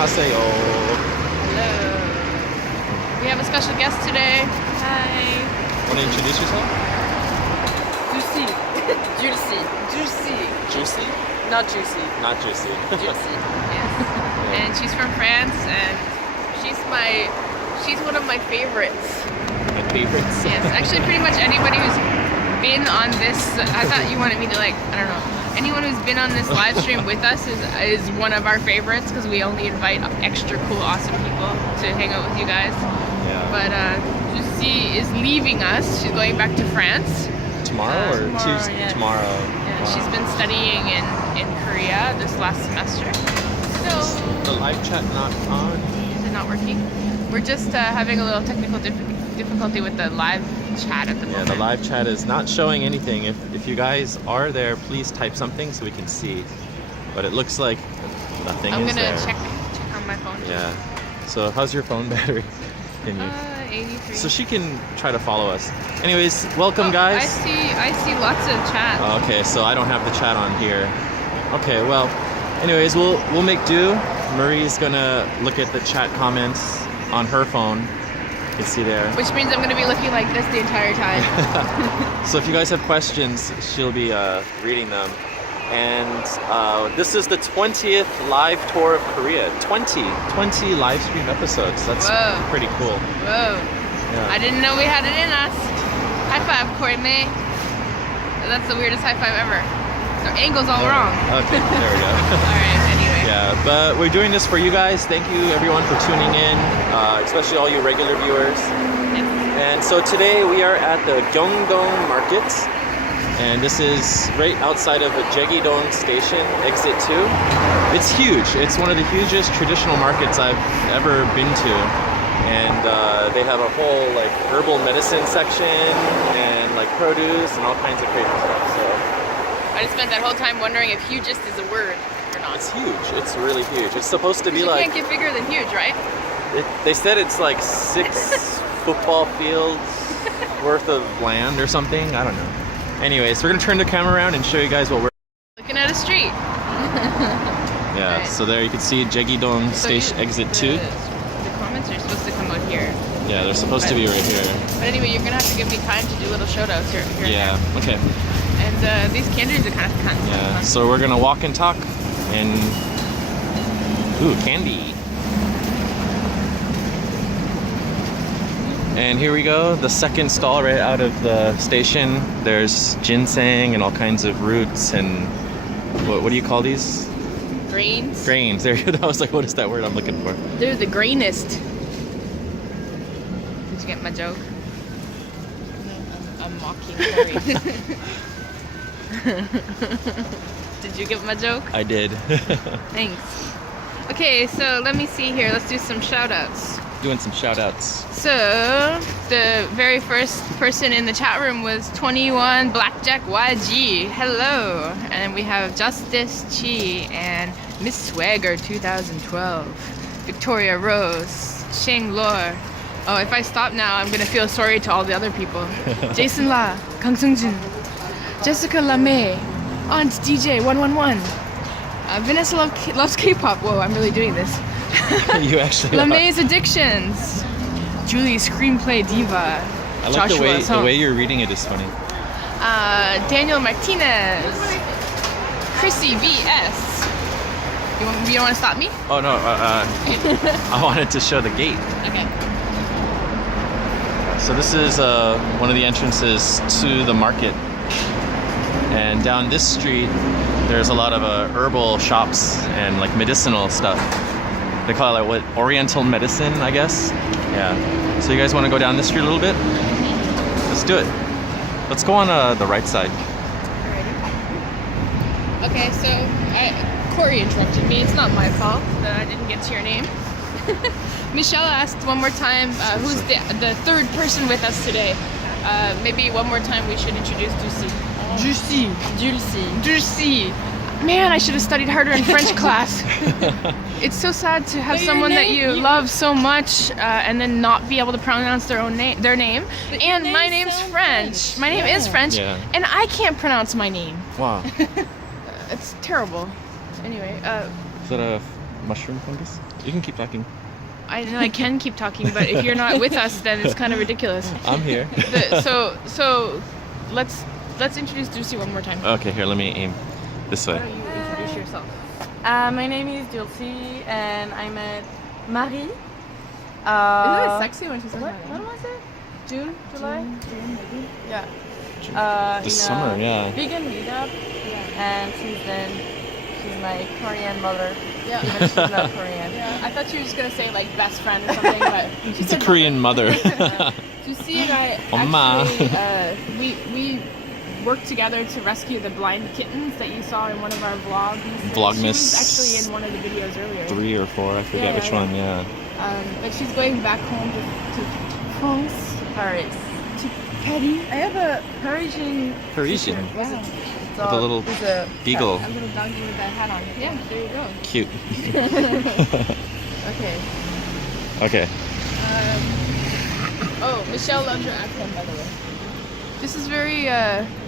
안녕하세요. Hello. We have a special guest today. Hi. Want to introduce yourself? Dulcie. Dulcie. Dulcie. Juicy? Not juicy. Not juicy. Dulcie. Yes. And she's from France, and she's one of my favorites. My favorites. Yes. Actually, pretty much anybody who's been on this. I thought you wanted me to I don't know. Anyone who's been on this live stream with us is one of our favorites because we only invite extra cool, awesome people to hang out with you guys. Yeah. But Lucy is leaving us. She's going back to France. Tomorrow or tomorrow, Tuesday? yeah. Tomorrow. Yeah, Wow. she's been studying in Korea this last semester. So The live chat not on. is it not working? We're just having a little technical difficulty with the live chat at the Yeah, moment. the live chat is not showing anything. If you guys are there, please type something so we can see. But it looks like nothing I'm is gonna there. check on my phone. Yeah. So how's your phone battery? Can you? 83. So she can try to follow us. Anyways, welcome guys. I see lots of chat. Okay, so I don't have the chat on here. Okay, well, anyways, we'll make do. Marie's gonna look at the chat comments on her phone. You can see there. Which means I'm gonna be looking like this the entire time. So if you guys have questions, she'll be reading them. And this is the 20th live tour of Korea. 20 live stream episodes. That's Whoa. pretty cool. Whoa. Yeah. I didn't know we had it in us. High five, Corey May. That's the weirdest high five ever. The angle's all wrong. Okay, there we go. Alright, anyway. Yeah, but we're doing this for you guys. Thank you everyone for tuning in, especially all you regular viewers. And so today we are at the Gyeongdong Market. And this is right outside of the Jegi-dong Station, exit 2. It's huge. It's one of the hugest traditional markets I've ever been to. And they have a whole herbal medicine section and produce and all kinds of crazy stuff. So I just spent that whole time wondering if hugest is a word or not. it's huge. It's really huge. It's supposed to be You like can't get bigger than huge, right? they said it's like 6 football fields worth of land or something. I don't know. Anyways, we're gonna turn the camera around and show you guys what we're Looking at a street. yeah. Right. So there you can see Jegi-dong Station, exit 2. The comments are supposed to come out here. Yeah, they're supposed to be right here. But anyway, you're gonna have to give me time to do little shout outs here. Yeah. Okay. And these candies are kind of fun. Yeah. So we're gonna walk and talk and ooh, candy. And here we go, the second stall right out of the station. There's ginseng and all kinds of roots and what do you call these? Grains. Grains. There you go. I was like, what is that word I'm looking for? They're the grainest. Did you get my joke? No, I'm mocking Corey. Did you get my joke? I did. Thanks. Okay, so let me see here. Let's do some shout outs. Doing some shout outs. So, the very first person in the chat room was 21 Blackjack YG. Hello. And we have Justice Chi and Miss Swagger 2012. Victoria Rose. Sheng Lor. Oh, if I stop now, I'm gonna feel sorry to all the other people. Jason La. Kang Sung-jun. Jessica LaMay. Aunt DJ 111. Vanessa loves K-pop. Whoa, I'm really doing this. You actually are. LaMay's Addictions. Julie Screenplay Diva. I like Joshua the Song. way you're reading it is funny. Daniel Martinez. Chrissy VS. You don't want to stop me? Oh no, I wanted to show the gate. Okay. So this is one of the entrances to the market. And down this street, there's a lot of herbal shops and medicinal stuff. They call it what? Oriental medicine, I guess. Yeah. So you guys want to go down this street a little bit? Let's do it. Let's go on the right side. Alrighty. Okay, so Corey interrupted me. It's not my fault that I didn't get to your name. Michelle asked one more time, who's the third person with us today? Maybe one more time we should introduce Dulcie. Dulcie. Man, I should have studied harder in French class. It's so sad to have someone that you love so much and then not be able to pronounce their name. And my name's French. My name is French, Yeah. and I can't pronounce my name. Wow. It's terrible. Anyway, Is that a mushroom fungus? You can keep talking. I know I can keep talking, but if you're not with us, then it's kind of ridiculous. I'm here. So let's introduce Dulcie one more time. Okay, here, let me aim this way. Why don't you introduce yourself? My name is Dulcie and I met Marie. Isn't it sexy when she says What that? was it? June, July? June, maybe? Yeah. This summer, yeah. Vegan meetup. And since then, she's my Korean mother. Yeah. Even she's not Korean. Yeah. I thought you were just gonna say like best friend or something, but she It's a said Korean mother. Dulcie and I Oma. actually we worked together to rescue the blind kittens that you saw in one of our vlogs. Vlogmas. She was actually in one of the videos earlier. 3 or 4, I forget which one, yeah. But she's going back home to France, Paris. to Paris. I have a Parisian. Parisian. Wow. It's With a little it's a beagle. A little doggy with a hat on. Yeah, there you go. Cute. Okay. Okay. Oh, Michelle loves your accent, by the way. This is very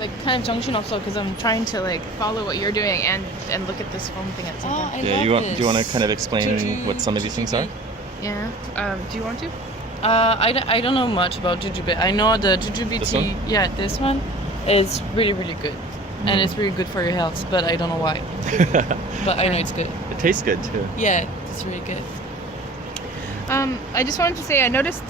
like kind of junction also because I'm trying to like follow what you're doing and look at this phone thing at the same time. Yeah, do you want to kind of explain what some of these things are? Yeah. Do you want to? I don't know much about jujube. I know the jujube This tea. one? Yeah, this one is really really good, and it's really good for your health. But I don't know why. But I know it's good. It tastes good too. Yeah, it's really good. I just wanted to say I noticed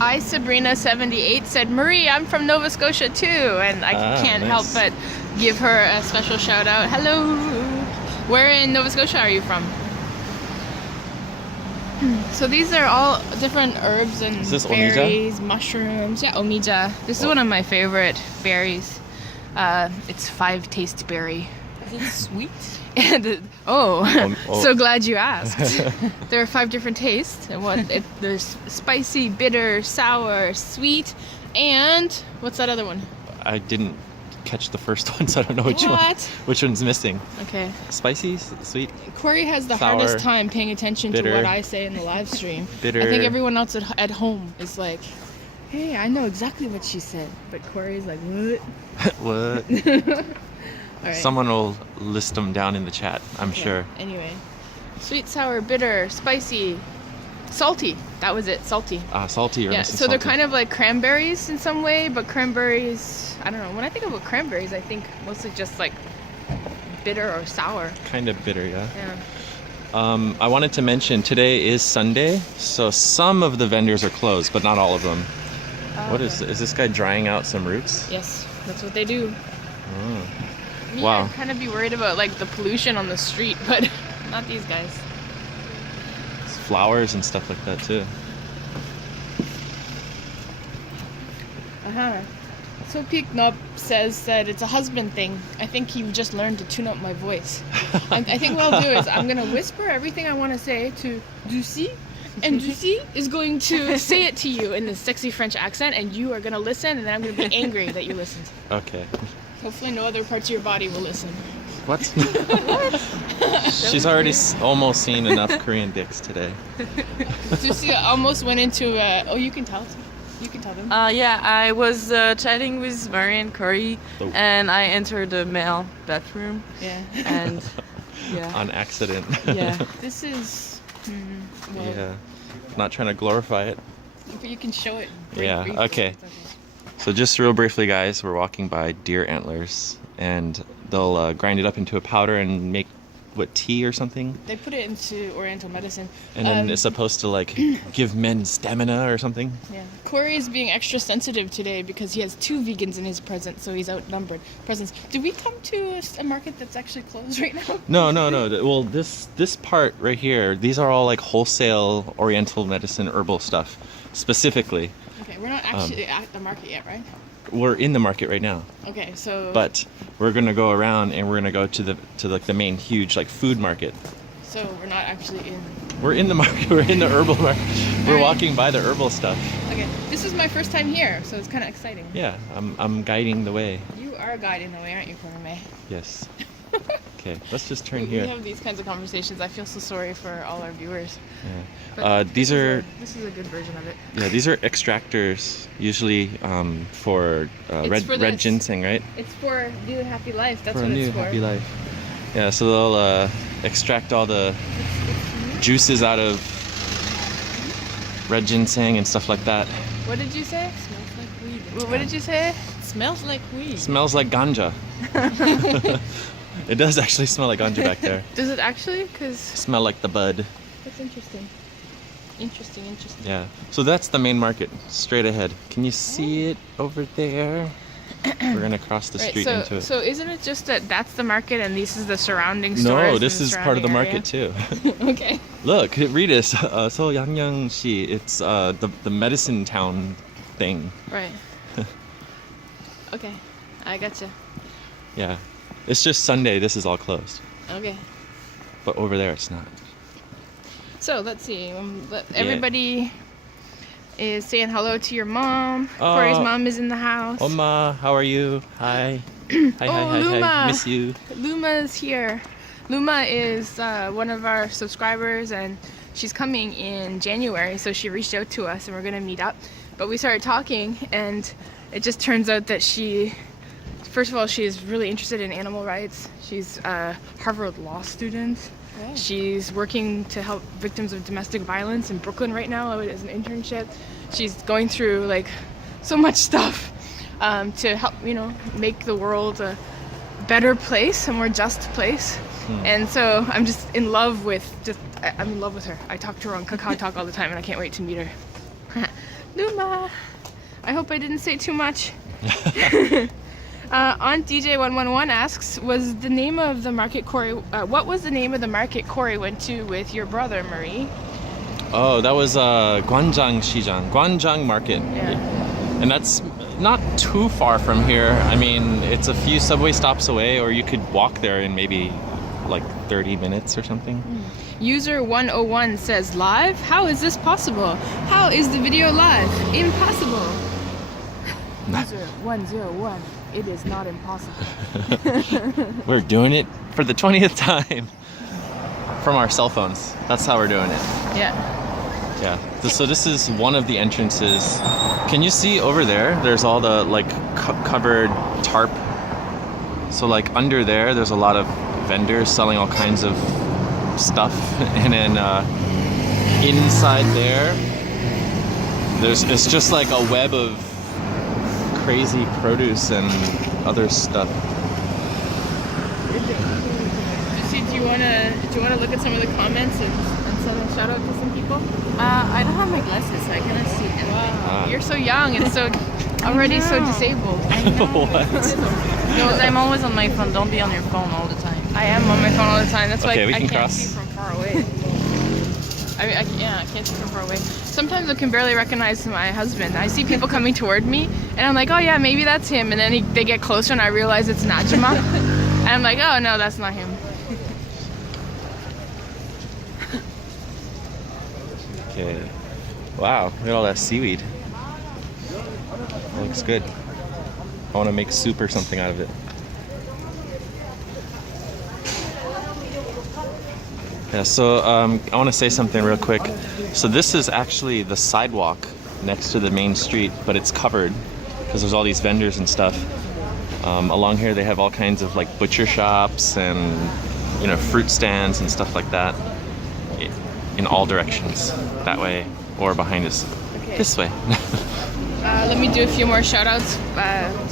Sabrina78 said, Marie, I'm from Nova Scotia too, and I can't help nice. but give her a special shout out. Hello. Where in Nova Scotia are you from? So these are all different herbs and Is this omija? berries, mushrooms. Yeah, omija. This is one of my favorite berries. It's 5 taste berry. Is it sweet? Oh, oh. so glad you asked. There are 5 different tastes. And there's spicy, bitter, sour, sweet, and what's that other one? I didn't catch the first one, so I don't know which What? which one's missing. Okay. Spicy, sweet, Corey has the Sour, hardest time paying attention bitter, to what I say in the live stream. bitter. I think everyone else at home is like, hey, I know exactly what she said. But Corey's like, what? What? All right. Someone will list them down in the chat, I'm Yeah. sure. Anyway, sweet, sour, bitter, spicy, salty. That was it, salty. Salty or Yeah, missing so they're salty. kind of like cranberries in some way, but cranberries, I don't know. When I think about cranberries, I think mostly just like bitter or sour. kind of bitter, yeah. Yeah. I wanted to mention today is Sunday, so some of the vendors are closed, but not all of them. What is this guy drying out some roots? Yes, that's what they do. Oh. Me, Wow. I'd kind of be worried about like the pollution on the street, but not these guys. It's flowers and stuff like that too. So Peak Nop says that it's a husband thing. I think he just learned to tune up my voice. I think what I'll do is I'm gonna whisper everything I want to say to Dulcie, and Dulcie is going to say it to you in this sexy French accent, and you are gonna listen, and then I'm gonna be angry that you listened. Okay. Hopefully, no other parts of your body will listen. What? She's already almost seen enough Korean dicks today. Dulcie almost went into. Oh, you can tell. You can tell them. Yeah, I was chatting with Marie and Corey, Oh. and I entered the male bathroom, Yeah. and yeah, On accident. yeah. This is. Well, Yeah. Not trying to glorify it. But you can show it. Yeah, briefly. okay. It's So just real briefly, guys, we're walking by deer antlers, and they'll grind it up into a powder and make tea or something, They put it into Oriental medicine. and then it's supposed to like give men stamina or something. Yeah. Corey is being extra sensitive today because he has 2 vegans in his presence, so he's outnumbered. Presents. Did we come to a market that's actually closed right now? No. Well, this part right here, these are all like wholesale Oriental medicine herbal stuff, specifically. Okay, we're not actually at the market yet, right? We're in the market right now, Okay, so. but we're gonna go around and we're gonna go to like the main huge like food market. So we're not actually in. We're in the market. We're in the herbal market. We're Alright. walking by the herbal stuff. Okay, this is my first time here, so it's kind of exciting. Yeah, I'm guiding the way. You are guiding the way, aren't you, Corey? Yes. Okay, let's just turn We here. have these kinds of conversations. I feel so sorry for all our viewers. Yeah. But These are This is a good version of it. these are extractors usually for It's red for this. ginseng, right? It's for new happy life. That's For a what new it's for. happy life. Yeah, so they'll extract all the juices out of red ginseng and stuff like that. What did you say? Smells like weed. What did you say? Smells like weed. Smells like ganja. It does actually smell like ganja back there. Does it actually? Because Smell like the bud. that's interesting. Interesting. Yeah. So that's the main market, straight ahead. Can you see it over there? We're gonna cross the street into it. So isn't it just that that's the market and this is the surrounding stores? No, in this is part of the market too. Okay. Look, read it. So Yangyang-shi, it's the medicine town thing. Right. Okay, I gotcha. Yeah. It's just Sunday, this is all closed. Okay. But over there it's not. So let's see. Everybody is saying hello to your mom. Corey's mom is in the house. Oma, how are you? Hi. Hi, hi, Luma. hi. Miss you. Luma's here. Luma is one of our subscribers and she's coming in January, so she reached out to us and we're gonna meet up. But we started talking and it just turns out that first of all, she is really interested in animal rights. She's a Harvard law student. Right. She's working to help victims of domestic violence in Brooklyn right now as an internship. She's going through like so much stuff to help, make the world a better place, a more just place. And so I'm just in love with I'm in love with her. I talk to her on Kakao Talk all the time and I can't wait to meet her. Luma, I hope I didn't say too much. Aunt DJ111 asks, what was the name of the market Corey went to with your brother, Marie? Oh, that was Gyeongdong Market. Yeah. And that's not too far from here. I mean, it's a few subway stops away, or you could walk there in maybe like 30 minutes or something. User 101 says, live? How is this possible? How is the video live? Impossible. User 101, it is not impossible. We're doing it for the 20th time from our cell phones. That's how we're doing it. Yeah. Yeah. So this is one of the entrances. Can you see over there? There's all the covered tarp. So like under there, there's a lot of vendors selling all kinds of stuff, and then inside there, it's just like a web of crazy produce and other stuff. Lucy, do you wanna look at some of the comments and send a shout out to some people? I don't have my glasses, so I cannot see anything. Wow. You're so young and so already so disabled. I know. What? No, I'm always on my phone. Don't be on your phone all the time. I am on my phone all the time. That's why Okay, we I can can't cross. see from far away. I can't see from far away. Sometimes I can barely recognize my husband. I see people coming toward me, and I'm like, oh yeah, maybe that's him. And then they get closer, and I realize it's Najima. And I'm like, oh no, that's not him. Okay. Wow, look at all that seaweed. That looks good. I want to make soup or something out of it. Yeah, so I want to say something real quick. So this is actually the sidewalk next to the main street, but it's covered because there's all these vendors and stuff. Along here they have all kinds of like butcher shops and fruit stands and stuff like that in all directions, that way or behind us. Okay. This way. Let me do a few more shout outs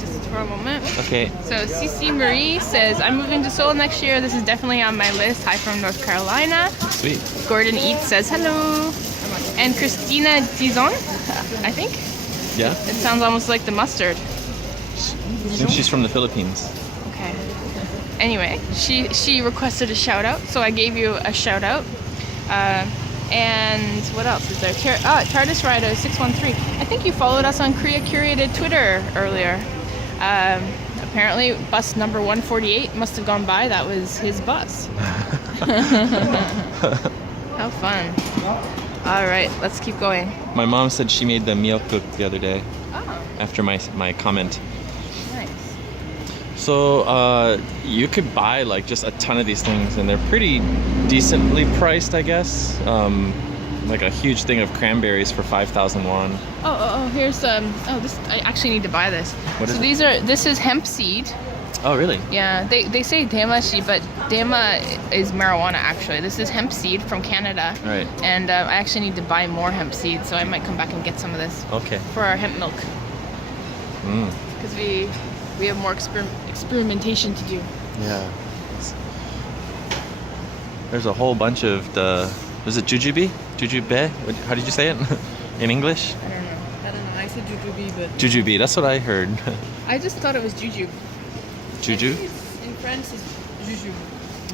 just for a moment. Okay. So CC Marie says, I'm moving to Seoul next year. This is definitely on my list. Hi from North Carolina. Sweet. Gordon Eats says hello. And Christina Dizon, I think. Yeah? It sounds almost like the mustard. I think she's from the Philippines. Okay. Anyway, she requested a shout out, so I gave you a shout out. And what else is there? TARDIS Rider 613. I think you followed us on Korea Curated Twitter earlier. Apparently, bus number 148 must have gone by. That was his bus. How fun. All right, let's keep going. My mom said she made the miyeokguk the other day Oh, after my comment. nice. So you could buy like just a ton of these things, and they're pretty decently priced, I guess. Like a huge thing of cranberries for 5,000 won. Oh, here's this. I actually need to buy this. What is it? This is hemp seed. Oh, really? Yeah, they say daemashi, but daema is marijuana actually. This is hemp seed from Canada. Right. And I actually need to buy more hemp seed, so I might come back and get some of this Okay. for our hemp milk. Because we have more experimentation to do. Yeah. There's a whole bunch of the... Was it jujube? Jujube? How did you say it in English? I don't know. I don't know. I said jujube, but Jujube, that's what I heard. I just thought it was juju. Juju? in French it's juju.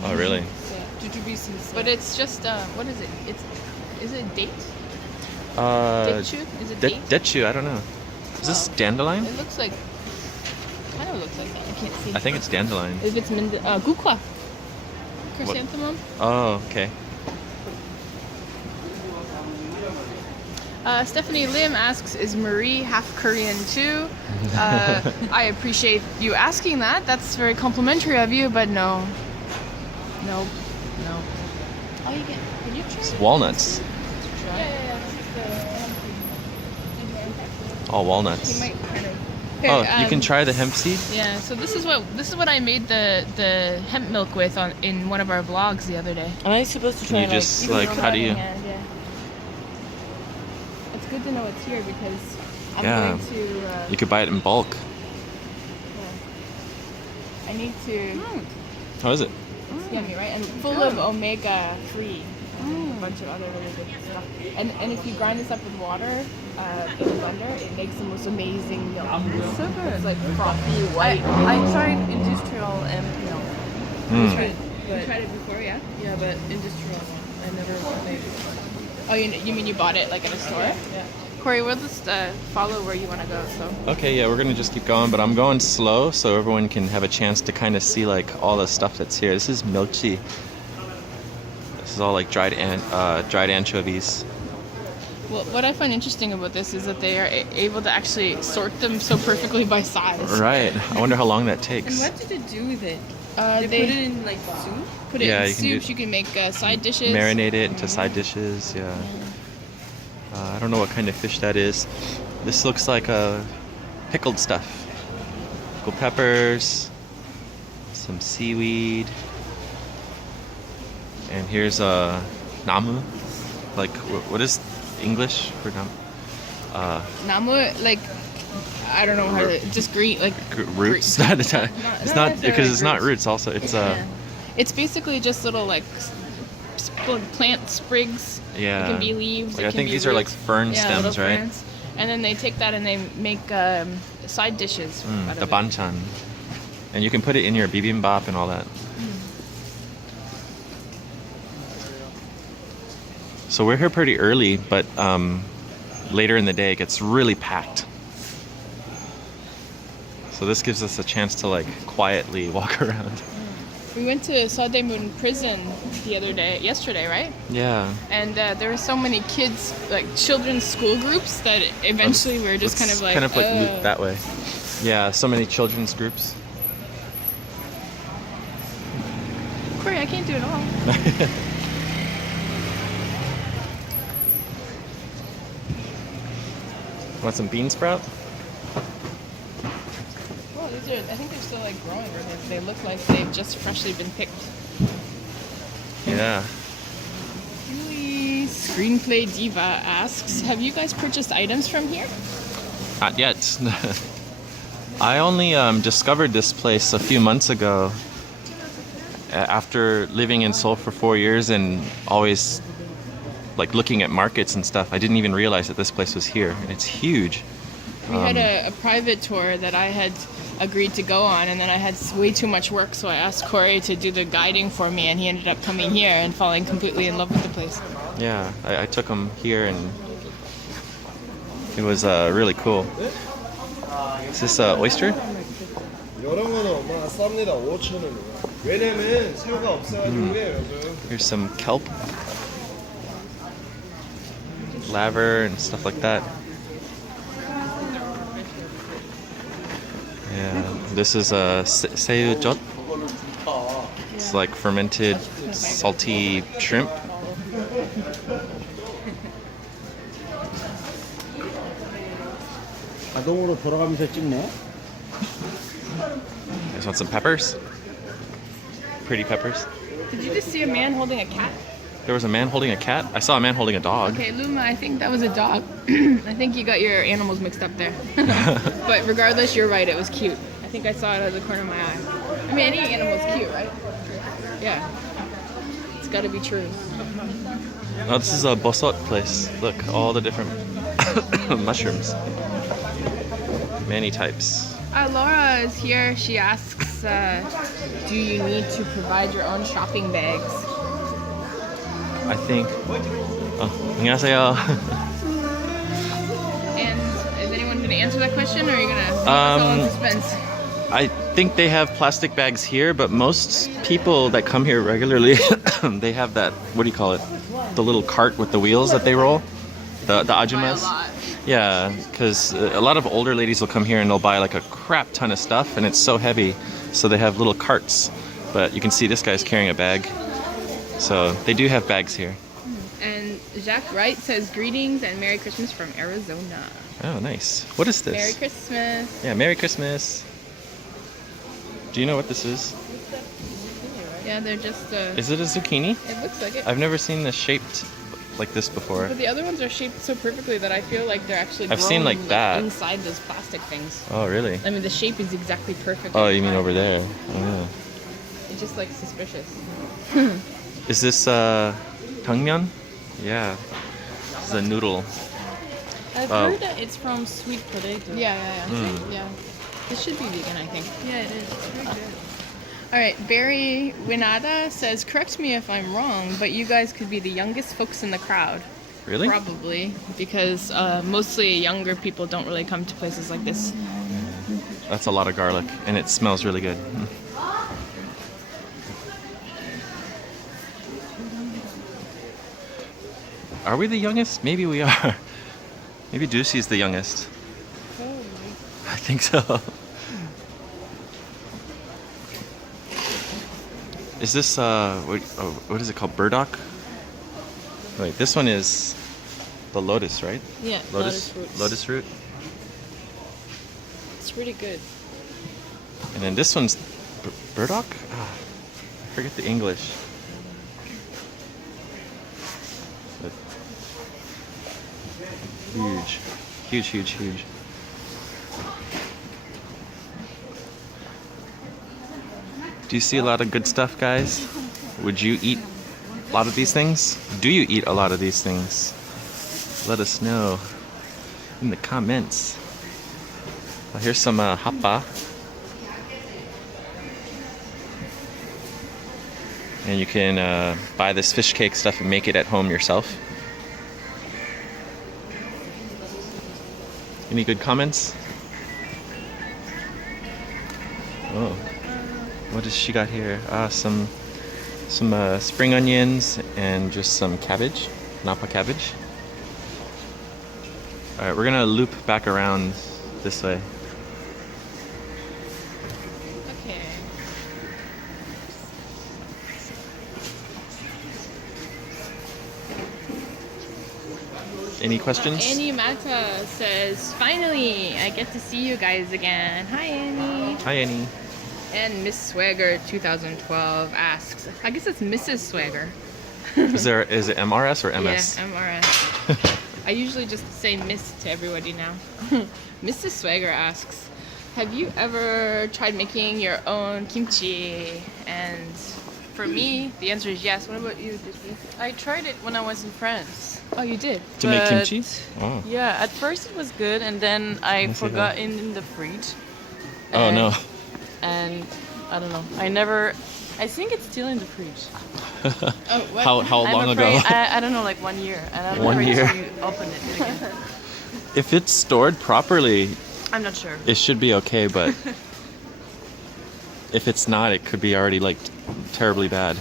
Oh, really? Yeah, jujube seems. But it's just what is it? Is it date? Dechu? Is it date? Dechu, I don't know. Is this dandelion? It looks like kind of looks like that. I can't see. I think it's dandelion. If it's gukwa. Chrysanthemum. Oh, okay. Stephanie Lim asks, is Marie half Korean too? I appreciate you asking that. That's very complimentary of you, but no. Nope. No. Oh, you get. Can you try? It's walnuts. Yeah. All You walnuts. might kind of. Oh, you can try the hemp seed? Yeah. So this is what I made the hemp milk with in one of our vlogs the other day. Am I supposed to Can try you just, like, how do you... Yeah. It's good to know it's here because I'm Yeah. going to. You could buy it in bulk. I need to. How is it? It's yummy, right? And full of omega-3. And a bunch of other really good stuff. And if you grind this up with water in a blender, it makes the most amazing milk. It's so good. It's like frothy white. I tried industrial and milk. Mm. You But tried it before, yeah? yeah, but industrial one. I never made it. Oh, you mean you bought it like in a store? Yeah. Corey, we'll just follow where you want to go. So. Okay, yeah, we're gonna just keep going, but I'm going slow so everyone can have a chance to kind of see like all the stuff that's here. This is milchi. This is all like dried anchovies. Well, what I find interesting about this is that they are able to actually sort them so perfectly by size. Right. I wonder how long that takes. And what did it do with it? They They put it in like soup? put it Yeah, in you can do- soups. You can make side dishes. Marinate it into side dishes. Yeah. I don't know what kind of fish that is. This looks like pickled stuff. Pickled peppers, some seaweed, and here's namu. Like what is English for namu? Namu, like I don't know how to just green like Roots. green- it's not necessarily because it's not roots. roots. Also, it's Yeah. It's basically just little like plant sprigs. yeah. It can be leaves. Like, it I can think be these are like roots. fern Yeah, stems, little right? ferns. And then they take that and they make side dishes. out The of it. banchan, and you can put it in your bibimbap and all that. So we're here pretty early, but later in the day it gets really packed. So this gives us a chance to like quietly walk around. We went to Sademun prison yesterday, right? Yeah. And there were so many kids, like children's school groups, that eventually we were just Let's kind of like, loop that way. Yeah, so many children's groups. Corey, I can't do it all. Want some bean sprout? Well, I think they're still like growing, or they look like they've just freshly been picked. Yeah. Julie Screenplay Diva asks, have you guys purchased items from here? Not yet. I only discovered this place a few months ago after living in Seoul for 4 years and always like looking at markets and stuff. I didn't even realize that this place was here, and it's huge. We had a private tour that I had agreed to go on, and then I had way too much work, so I asked Corey to do the guiding for me, and he ended up coming here and falling completely in love with the place. Yeah, I took him here, and it was really cool. Is this oyster? 이런 거는 엄마가 쌉니다. 5,000원이요. 왜냐면 새우가 없어가지고 그래요, 요즘. Here's some kelp, laver, and stuff like that. Yeah, this is a seujot. It's like fermented salty shrimp. 자동으로 돌아가면서 찍네. You guys want some peppers? Pretty peppers. Did you just see a man holding a cat? There was a man holding a cat. I saw a man holding a dog. Okay, Luma, I think that was a dog. I think you got your animals mixed up there. But regardless, you're right, it was cute. I think I saw it out of the corner of my eye. I mean, any animal is cute, right? Yeah. It's gotta be true. Oh, this is a bosot place. Look, all the different mushrooms. Many types. Laura is here. She asks, do you need to provide your own shopping bags? I think. Oh, 안녕하세요. And is anyone going to answer that question, or are you going to leave us all in suspense? I think they have plastic bags here, but most people that come here regularly, they have that, what do you call it? The little cart with the wheels that they roll. The ajumas. Buy a lot. Yeah, because a lot of older ladies will come here and they'll buy like a crap ton of stuff, and it's so heavy, so they have little carts. But you can see this guy's carrying a bag. So they do have bags here. And Jacques Wright says greetings and Merry Christmas from Arizona. Oh, nice. What is this? Merry Christmas. Yeah, Merry Christmas. Do you know what this is? Yeah, they're just. Is it a zucchini? It looks like it. I've never seen this shaped like this before. But the other ones are shaped so perfectly that I feel like they're actually. I've seen grown, like that inside those plastic things. Oh, really? I mean, the shape is exactly perfect. Oh, you mean over there? Oh. It's just like suspicious. Is this tangmyeon? Yeah. This is a noodle. I've heard that it's from sweet potato. Yeah. Mm. This should be vegan, I think. Yeah, it is. It's very good. All right, Barry Winada says, correct me if I'm wrong, but you guys could be the youngest folks in the crowd. Really? Probably, because mostly younger people don't really come to places like this. That's a lot of garlic, and it smells really good. Are we the youngest? Maybe we are. Maybe Dulcie is the youngest. I think so. Is this what is it called? Burdock? Wait, this one is the lotus, right? Yeah, Lotus roots. lotus root. It's really good. And then this one's burdock? Ah, I forget the English. But huge. Do you see a lot of good stuff, guys? Would you eat a lot of these things? Do you eat a lot of these things? Let us know in the comments. Well, here's some happa. And you can buy this fish cake stuff and make it at home yourself. Any good comments? Oh, what does she got here? Some spring onions and just some cabbage, napa cabbage. All right, we're gonna loop back around this way. Okay. Any questions? Annie Mata says, finally, I get to see you guys again. Hi, Annie. Hi, Annie. And Miss Swagger 2012 asks, I guess it's Mrs. Swagger. Is it MRS or MS? Yeah, MRS. I usually just say Miss to everybody now. Mrs. Swagger asks, have you ever tried making your own kimchi? And for me, the answer is yes. What about you, Disney? I tried it when I was in France. Oh, you did? To make But- kimchi? Oh. Yeah, at first it was good, and then I me see forgot it in the fridge. Oh And- no. And I don't know. I think it's still in the fridge. Oh, what? How I'm long afraid, ago? I don't know, like 1 year. And I'm 1 afraid year. to open it again. If it's stored properly, I'm not sure. it should be okay, but if it's not, it could be already like terribly bad.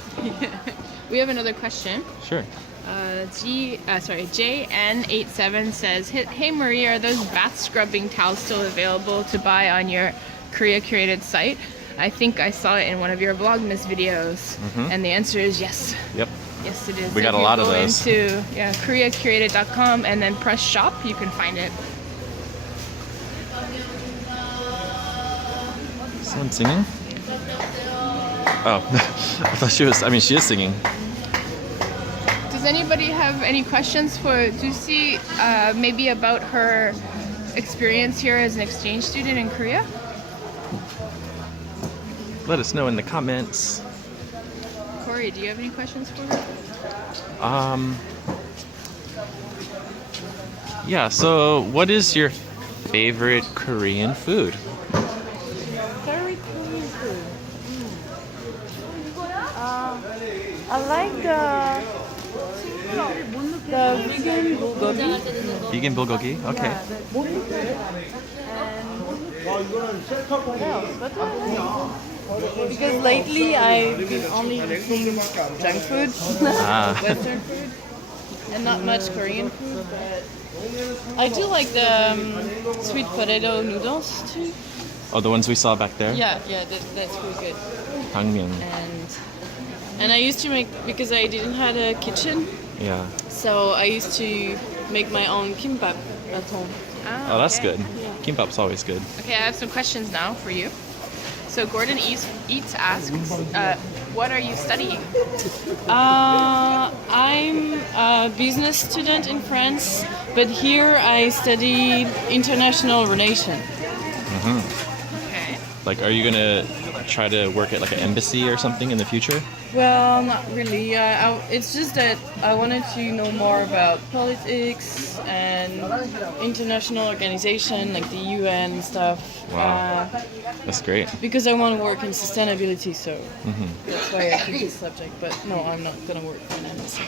We have another question. Sure. JN87 says, hey Marie, are those bath scrubbing towels still available to buy on your Korea Curated site? I think I saw it in one of your Vlogmas videos. And the answer is yes. Yep. Yes, it is. We got If a you lot of go those. into KoreaCurated.com and then press shop, you can find it. Someone singing? Oh, I thought she was. I mean, she is singing. Does anybody have any questions for Dulcie, maybe about her experience here as an exchange student in Korea? Let us know in the comments. Corey, do you have any questions for her? Yeah, so what is your favorite Korean food? Very Korean food. I like the vegan bulgogi. Vegan bulgogi? Okay. Because lately I've been only eating junk food, Ah. Western food, and not much Korean food. But I do like the sweet potato noodles too. Oh, the ones we saw back there? Yeah, that's really good. Gangmyeon. And I used to make, because I didn't have a kitchen, Yeah. so I used to make my own kimbap at home. Oh, that's okay. good. Kimbap's always good. Okay, I have some questions now for you. So Gordon Eats asks, what are you studying? I'm a business student in France, but here I study international relation. Okay. Like, are you gonna try to work at like an embassy or something in the future? Well, not really. It's just that I wanted to know more about politics and international organization like the UN and stuff. Wow. That's great. Because I want to work in sustainability, so that's why I took this subject. But no, I'm not gonna work for an embassy.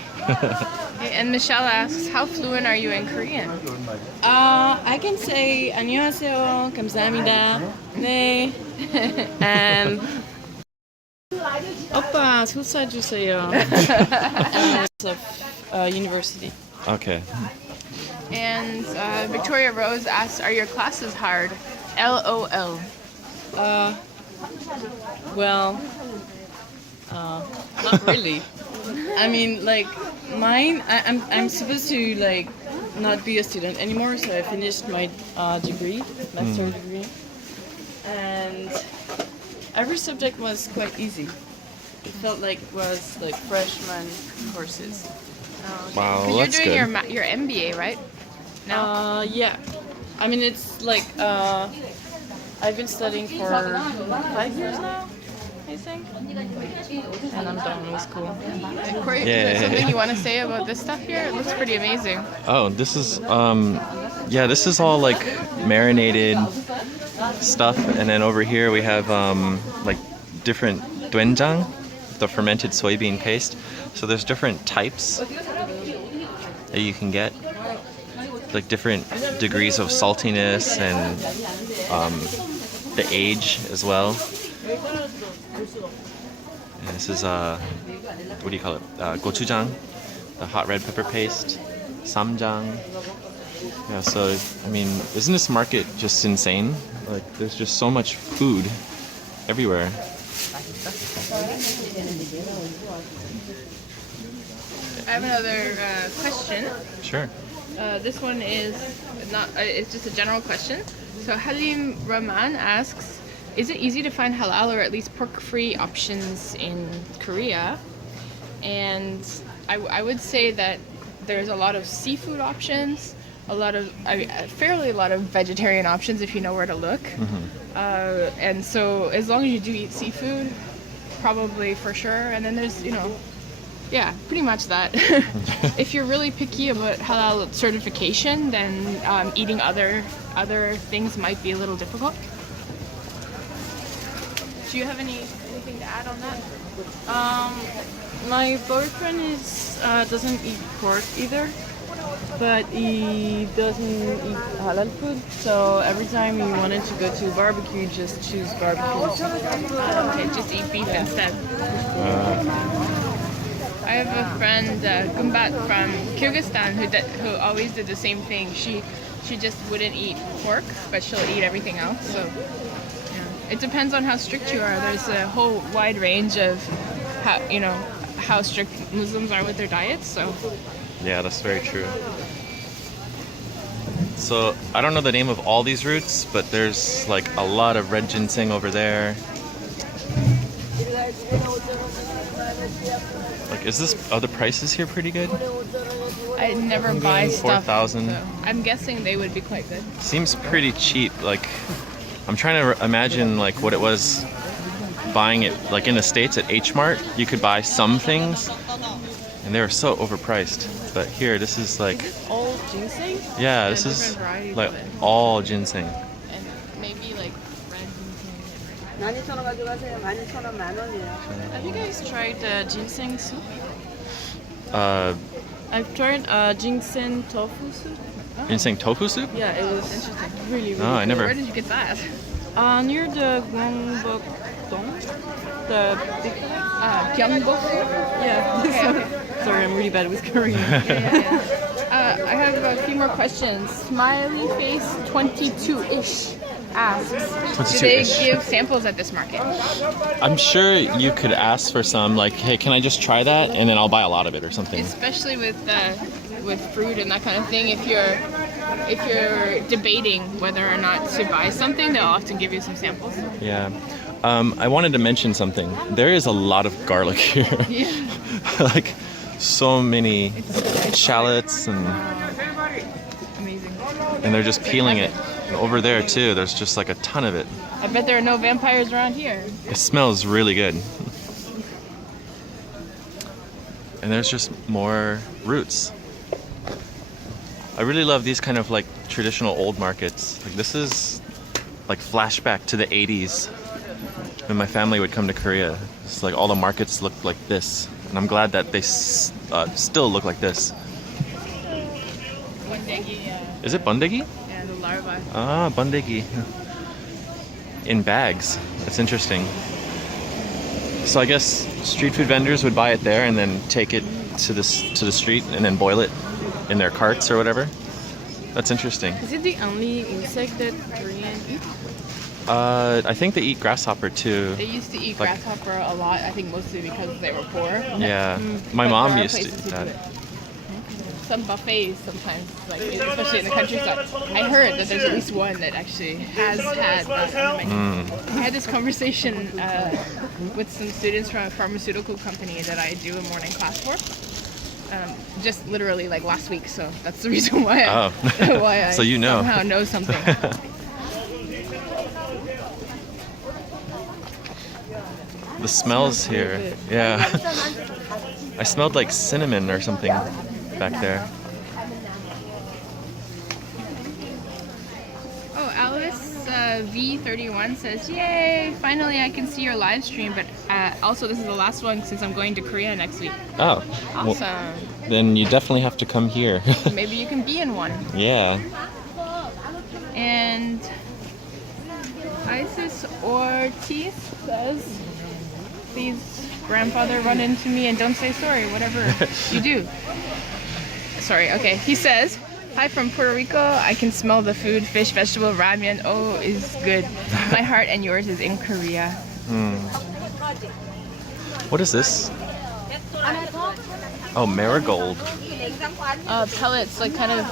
Okay, and Michelle asks, how fluent are you in Korean? I can say 안녕하세요, 감사합니다, 네, and 오빠 소사 주세요. And it's a university. Okay. And Victoria Rose asks, are your classes hard? LOL. Well, not really. I mean, like mine. I'm supposed to like not be a student anymore, so I finished my degree, master degree, and every subject was quite easy. It felt like it was like freshman courses. Wow, Because that's you're doing good. your MBA, right? No. Yeah. I mean, it's like I've been studying for 5 years now, I think, and I'm done with school. Corey, is Yeah. there something you want to say about this stuff here? It looks pretty amazing. Oh, this is yeah, this is all like marinated stuff, and then over here we have like different doenjang, the fermented soybean paste. So there's different types that you can get, like different degrees of saltiness and the age as well. And this is what do you call it? Gochujang, the hot red pepper paste. Samjang. Yeah, so I mean, isn't this market just insane? Like, there's just so much food everywhere. I have another question. Sure. This one is not. It's just a general question. So Halim Rahman asks, is it easy to find halal or at least pork-free options in Korea? And I would say that there's a lot of seafood options, fairly a lot of vegetarian options if you know where to look. And so as long as you do eat seafood, probably for sure. And then there's, yeah, pretty much that. If you're really picky about halal certification, then eating other things might be a little difficult. Do you have anything to add on that? My boyfriend doesn't eat pork either, but he doesn't eat halal food. So every time he wanted to go to a barbecue, he just choose barbecue. Okay, just eat beef instead. I have a friend, Gumbat from Kyrgyzstan, who always did the same thing. She just wouldn't eat pork, but she'll eat everything else. So yeah, it depends on how strict you are. There's a whole wide range of how strict Muslims are with their diets. So Yeah, that's very true. So I don't know the name of all these roots, but there's like a lot of red ginseng over there. Like, are the prices here pretty good? I never buy stuff. 4,000. So I'm guessing they would be quite good. Seems pretty cheap. Like, I'm trying to imagine like what it was buying it like in the States at H Mart. You could buy some things, and they were so overpriced. But here, this is like, All ginseng? yeah, this is different varieties like of it. all ginseng. And maybe like red ginseng. 12,000 가져가세요. 12,000원 만 원이에요. Have you guys tried ginseng soup? I've tried ginseng tofu soup. ginseng tofu soup? Yeah, it was interesting. Really, really Oh, I never. Where did you get that? Near the Gyeongdong, the big Gyeongdong? yeah. Okay. Sorry, I'm really bad with Korean. I have a few more questions. Smiley face 22-ish asks, do they 22-ish. give samples at this market? I'm sure you could ask for some, like, hey, can I just try that? And then I'll buy a lot of it or something. Especially with fruit and that kind of thing. If you're debating whether or not to buy something, they'll often give you some samples. Yeah. I wanted to mention something. There is a lot of garlic here. Yeah. Like, so many shallots, and Amazing. they're just peeling it. And over there, too, there's just like a ton of it. I bet there are no vampires around here. It smells really good. And there's just more roots. I really love these kind of like traditional old markets. Like, this is like flashback to the 80s when my family would come to Korea. It's like all the markets looked like this. And I'm glad that they still look like this. Bundegi, Is it bundegi? and the larvae. Ah, bundegi. In bags. That's interesting. So I guess street food vendors would buy it there and then take it to the street and then boil it in their carts or whatever. That's interesting. Is it the only insect that Korean eat? I think they eat grasshopper too. They used to eat Like- grasshopper a lot, I think mostly because they were poor. Yeah, my But mom there are used to places eat do that. it. Some buffets sometimes, like especially in the countryside. I heard that there's at least one that actually has had that on the menu. I had this conversation with some students from a pharmaceutical company that I do a morning class for. Just literally like last week, so that's the reason why Oh. why I So you know. somehow know something. The smells here, yeah. I smelled like cinnamon or something back there. Oh, Alice V31 says, "Yay! Finally, I can see your live stream." But also, this is the last one since I'm going to Korea next week. Oh, well, Awesome. then you definitely have to come here. Maybe you can be in one. Yeah. And Isis Ortiz says, "Please, grandfather, run into me and don't say sorry, whatever you do." Sorry, okay. He says, "Hi from Puerto Rico. I can smell the food, fish, vegetable, ramen. Oh, is good. My heart and yours is in Korea." What is this? Oh, marigold. Pellets, like kind of.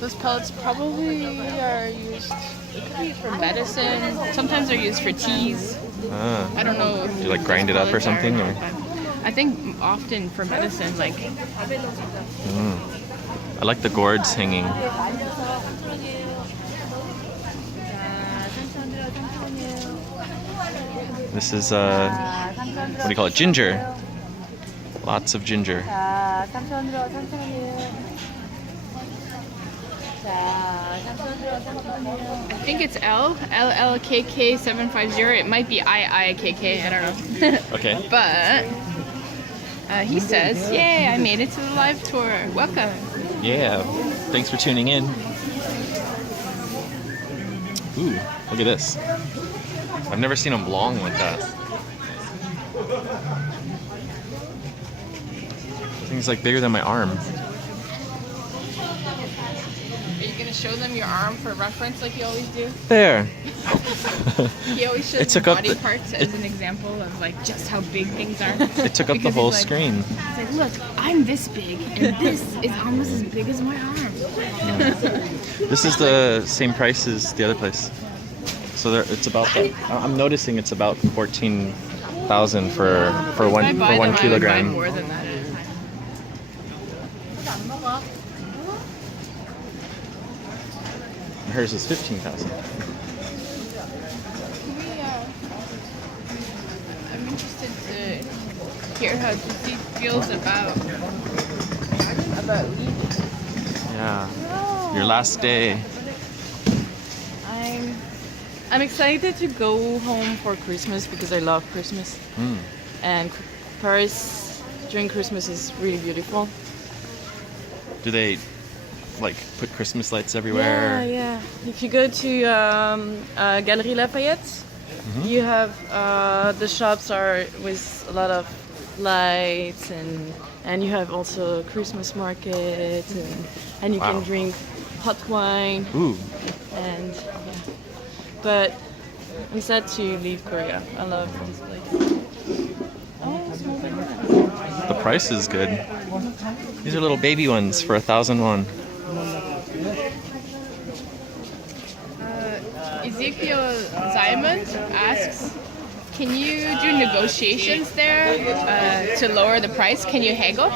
Those pellets probably are used. It could be for medicine. Sometimes they're used for teas. Ah. I don't know. If You, like, grind it up or pellets something, or? I think often for medicine, like. I like the gourds hanging. This is what do you call it? Ginger. Lots of ginger. 자, 3,000원으로 3,000원이에요. 자, 3,000원으로 3,000원이에요. I think it's LLKK750. It might be IIKK. I don't know. Okay. But he says, "Yay! I made it to the live tour. Welcome." Yeah. Thanks for tuning in. Ooh, look at this. I've never seen them long like that. This thing's like bigger than my arm. Are you gonna show them your arm for reference like you always do? There. He always shows It took the up body the- parts as an example of like just how big things are. It took up the Because whole he's like- screen. It's like, look, I'm this big, and this is almost as big as my arm. This is the same price as the other place. So there, it's about that. I'm noticing it's about 14,000 for If I one buy them, I would buy kilogram. more than that at a time. Hers is 15,000. I'm interested to hear how Dulcie feels about leaving. Yeah. Your last day. I'm excited to go home for Christmas because I love Christmas. Mm. And Paris during Christmas is really beautiful. Do they like put Christmas lights everywhere? Yeah. If you go to Galerie Lafayette, you have the shops are with a lot of lights, and you have also Christmas market, and you Wow. can drink hot wine, Ooh. and yeah. But I'm sad to leave Korea. I love this place. Oh, small banana. The price is good. These are little baby ones for 1,000 won. Ezekiel Diamond asks, can you do negotiations there to lower the price? Can you haggle?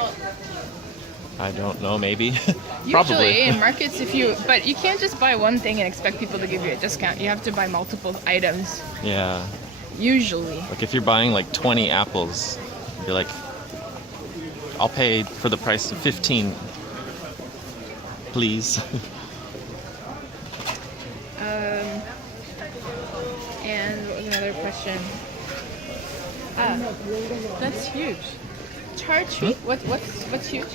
I don't know, maybe. Usually Probably. in markets, but you can't just buy one thing and expect people to give you a discount. You have to buy multiple items. Yeah. Usually. Like if you're buying like 20 apples, you're like, I'll pay for the price of 15, please. And what was another question? That's huge. Charchi? What's huge?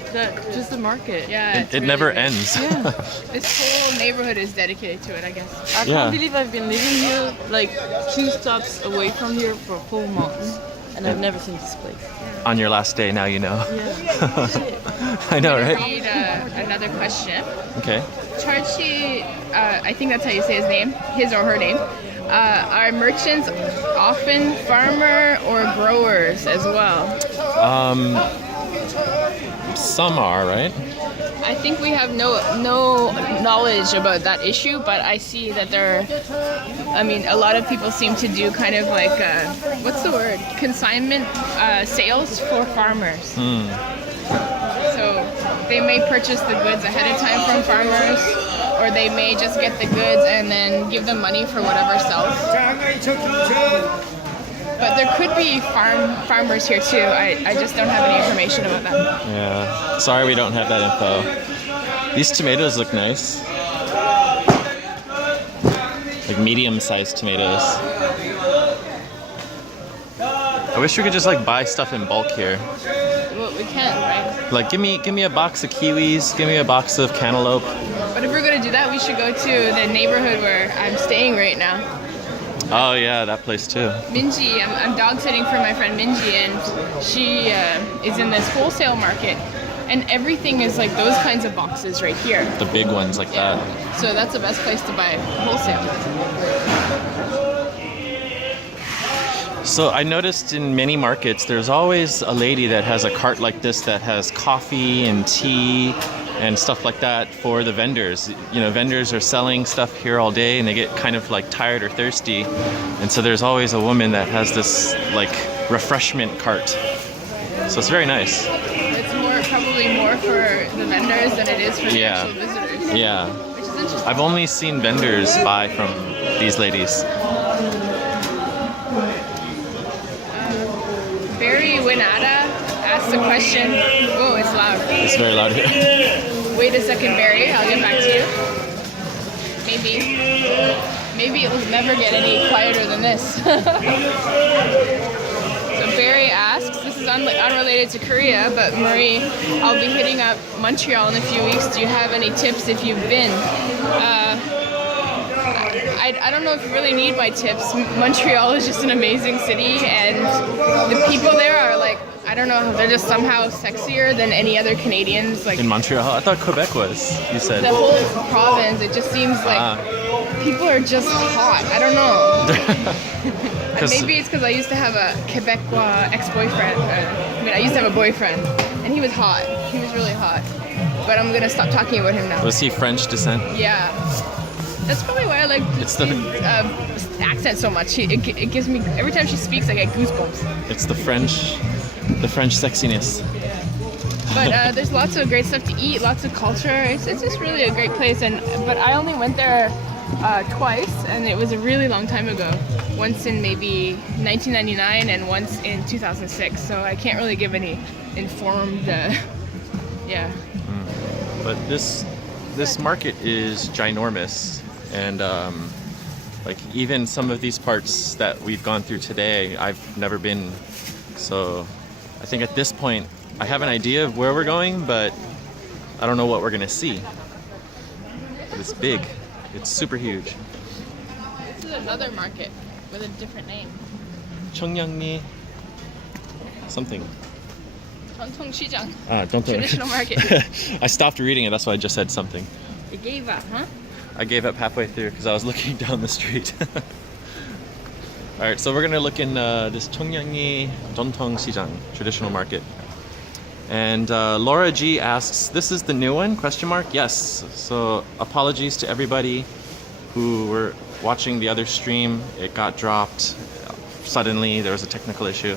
Just the market. Yeah, it's It really never big. ends. Yeah. This whole neighborhood is dedicated to it, I guess. I Yeah. can't believe I've been living here like 2 stops away from here for 4 months, and I've never seen this place. On your last day, now you know. Yeah. Shit. I know, I'm gonna right? read another question. Okay. Charchi, I think that's how you say his name, his or her name. Are merchants often farmer or growers as well? Some are, right? I think we have no knowledge about that issue, but I see that a lot of people seem to do kind of like, what's the word? Consignment sales for farmers. So they may purchase the goods ahead of time from farmers, or they may just get the goods and then give them money for whatever sells. But there could be farmers here too. I just don't have any information about that. Yeah. Sorry we don't have that info. These tomatoes look nice. Like medium-sized tomatoes. I wish we could just like buy stuff in bulk here. Well, we can, right? Like give me a box of kiwis, give me a box of cantaloupe. But if we're gonna do that, we should go to the neighborhood where I'm staying right now. Oh yeah, that place too. Minji, I'm dog sitting for my friend Minji, and she is in this wholesale market, and everything is like those kinds of boxes right here. The big ones like that. So that's the best place to buy wholesale. So I noticed in many markets, there's always a lady that has a cart like this that has coffee and tea and stuff like that for the vendors. You know, vendors are selling stuff here all day and they get kind of like tired or thirsty. And so there's always a woman that has this like refreshment cart. So it's very nice. It's probably more for the vendors than it is for the actual visitors. Yeah. Which is interesting. I've only seen vendors buy from these ladies. Barry Winata asked a question. Whoa, it's loud. It's very loud here. Wait a second, Barry. I'll get back to you. Maybe it will never get any quieter than this. So Barry asks, this is unrelated to Korea, but Marie, I'll be hitting up Montreal in a few weeks. Do you have any tips if you've been? I don't know if you really need my tips. Montreal is just an amazing city, and the people there are like, I I don't know, they're just somehow sexier than any other Canadians. Like In Montreal, I thought Quebec was. You said. the whole province, it just seems like people are just hot. I don't know. 'Cause- Maybe it's because I used to have a Quebecois ex-boyfriend. I used to have a boyfriend, and he was hot. He was really hot. But I'm gonna stop talking about him now. Was he French descent? Yeah. That's probably why I like It's the- his accent so much. It gives me, every time she speaks, I get goosebumps. It's the French sexiness. But there's lots of great stuff to eat, lots of culture. It's just really a great place. But I only went there twice, and it was a really long time ago. Once in maybe 1999 and once in 2006. So I can't really give any informed, yeah. But this market is ginormous, and like even some of these parts that we've gone through today, I've never been. So I think at this point, I have an idea of where we're going, but I don't know what we're gonna see. But it's big. It's super huge. This is another market with a different name. 청량리 something. 경동시장. Don't Traditional market. I stopped reading it. That's why I just said something. You gave up, huh? I gave up halfway through because I was looking down the street. All right, so we're gonna look in this 청량리 경동시장 traditional market. And Laura G asks, "This is the new one?" Question mark. Yes. So apologies to everybody who were watching the other stream. It got dropped suddenly. There was a technical issue.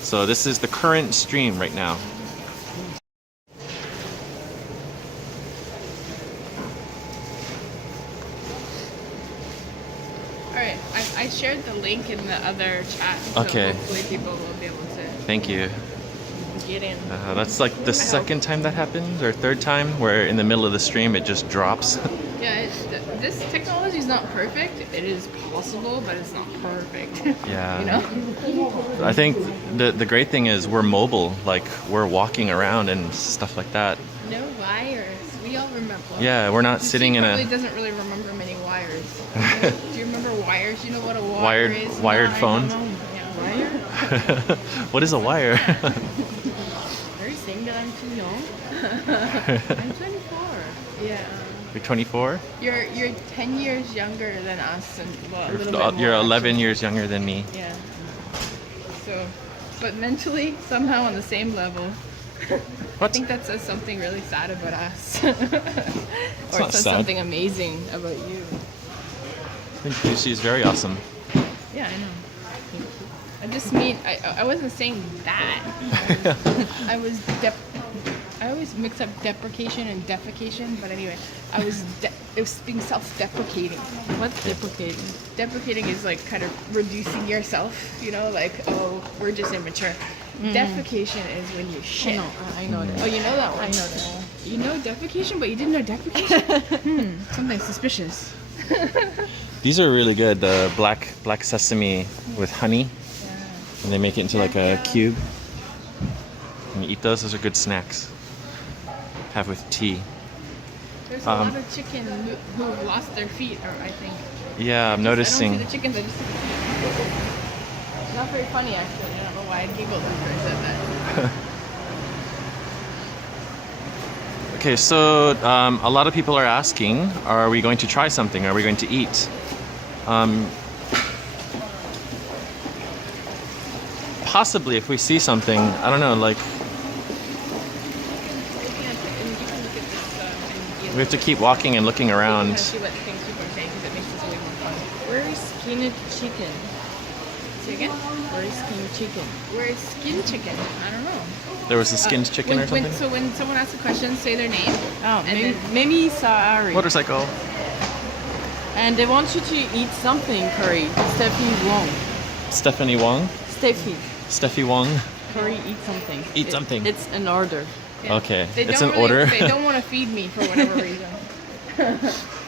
So this is the current stream right now. Alright, I shared the link in the other chat. So Okay. hopefully people will be able to Thank you. get in. That's like the second time that happened, or third time, where in the middle of the stream it just drops. Yeah, this technology is not perfect. It is possible, but it's not perfect. Yeah. You know? I think the great thing is we're mobile, like we're walking around and stuff like that. No wires. We all remember. Yeah, we're not sitting in probably a doesn't really remember many wires. Do you remember wires? You know what a wire is? wired No, I phone. don't know. Yeah, wire? What is a wire? Very saying that I'm too young. I'm 24. Yeah. You're 24? You're 10 years younger than us, and well, a little bit more. You're 11 actually. years younger than me. Yeah. So, but mentally, somehow on the same level. I What? think that says something really sad about us. Or not it says sad. something amazing about you. I think Dulcie is very awesome. Yeah, I know. I just mean, I wasn't saying that. I always mix up deprecation and defecation, but anyway, it was being self-deprecating. What's deprecating? Deprecating is like kind of reducing yourself, you know, like, oh, we're just immature. Defecation is when you shit. I know that. Oh, you know that one? I know that. You know defecation, but you didn't know deprecation? Something suspicious. These are really good. The black sesame with honey, and they make it into like a cube. And you eat those. Those are good snacks. Have with tea. There's a lot of chicken who have lost their feet, or I think. Yeah, I'm I noticing. don't see the chickens, I just see the feet. Not very funny, actually. I don't know why I giggled after I said that. Okay, so a lot of people are asking, are we going to try something? Are we going to eat? Possibly, if we see something. I don't know, like, we have to keep walking and looking around. See what things people are saying, because it makes this way more fun. Where is skinned chicken? Say again? Where is skinned chicken? Where is skin chicken? I don't know. There was a skinned chicken or something? So when someone asks a question, say their name. Oh, And maybe Sahari. Motorcycle. And they want you to eat something curry. Steffi Wong. Stephanie Wong? Steffi Wong? Curry, eat something. Eat something. It's an order. Yeah. Okay, They it's don't an order. They don't want to feed me for whatever reason.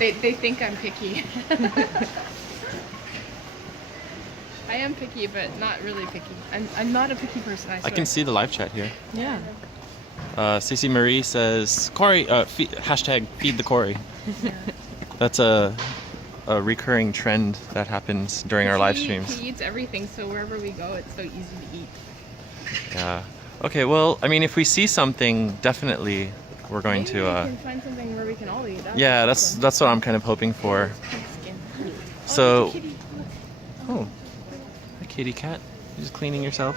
They think I'm picky. I am picky, but not really picky. I'm not a picky person, I I swear. can see the live chat here. Yeah. Cece Marie says, Corey, hashtag feed the Corey. That's a recurring trend that happens during our live streams. He eats everything, so wherever we go, it's so easy to eat. Yeah. Okay, well, I mean, if we see something, definitely we're going Maybe to. we can find something where we can all eat. Yeah, that's what I'm kind of hoping for. Skin. So, Oh, kitty. oh, hi, kitty cat. You just cleaning yourself?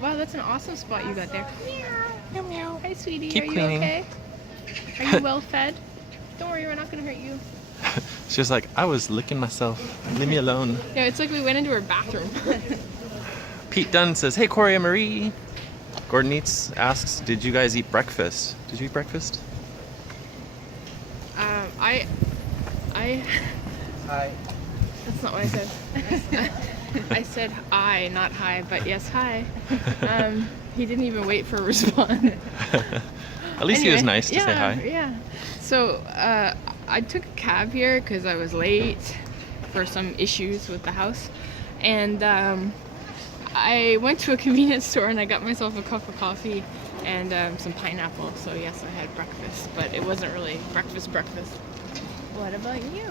Wow, that's an awesome spot you got there. Meow meow. Hi, sweetie. Keep Are you cleaning. okay? Are you well fed? Don't worry, we're not gonna hurt you. She was like, I was licking myself. Leave me alone. Yeah, it's like we went into her bathroom. Pete Dunn says, hey, Corey and Marie. Gordon Eats asks, did you guys eat breakfast? Did you eat breakfast? I. Hi. That's not what I said. I said I, not hi, but yes, hi. He didn't even wait for a response. At least he was Anyway, nice to say hi. Yeah. So I took a cab here because I was late for some issues with the house, and I went to a convenience store and I got myself a cup of coffee and some pineapple. So yes, I had breakfast, but it wasn't really breakfast. What about you?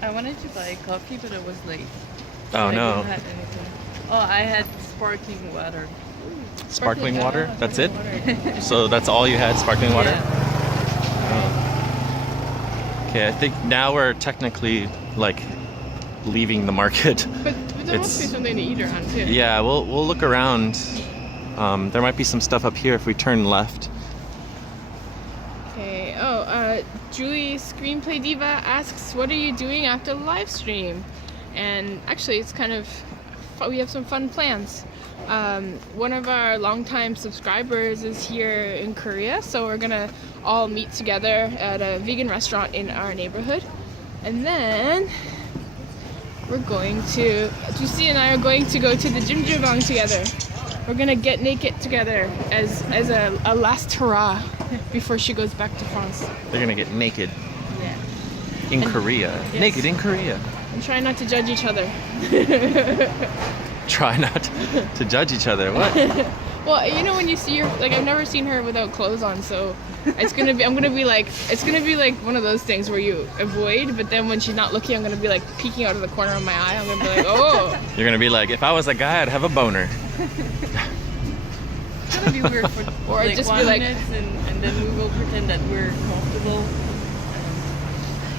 I wanted to buy coffee, but I was late. Oh I no. didn't have anything. Oh, I had sparkling water. Sparkling water? Yeah, That's it? sparkling water. So that's all you had, sparkling water? Yeah. Okay, I think now we're technically like leaving the market. But there must be It's- something to eat around too. Yeah, we'll look around. There might be some stuff up here if we turn left. Okay. Oh, Julie Screenplay Diva asks, "What are you doing after the live stream?" And actually, it's kind of we have some fun plans. One of our longtime subscribers is here in Korea, so we're gonna all meet together at a vegan restaurant in our neighborhood, and then we're going to. Dulcie and I are going to go to the Jjimbang together. We're gonna get naked together as a last hurrah before she goes back to France. They're gonna get naked Yeah. in Korea. yes. Naked in Korea. And try not to judge each other. Try not to judge each other. What? Well, you know when you see her, like I've never seen her without clothes on, so it's gonna be one of those things where you avoid, but then when she's not looking, I'm gonna be like peeking out of the corner of my eye. I'm gonna be like, oh. You're gonna be like, if I was a guy, I'd have a boner. It's gonna be weird for Or like just be 1 like- minute and then we will pretend that we're comfortable.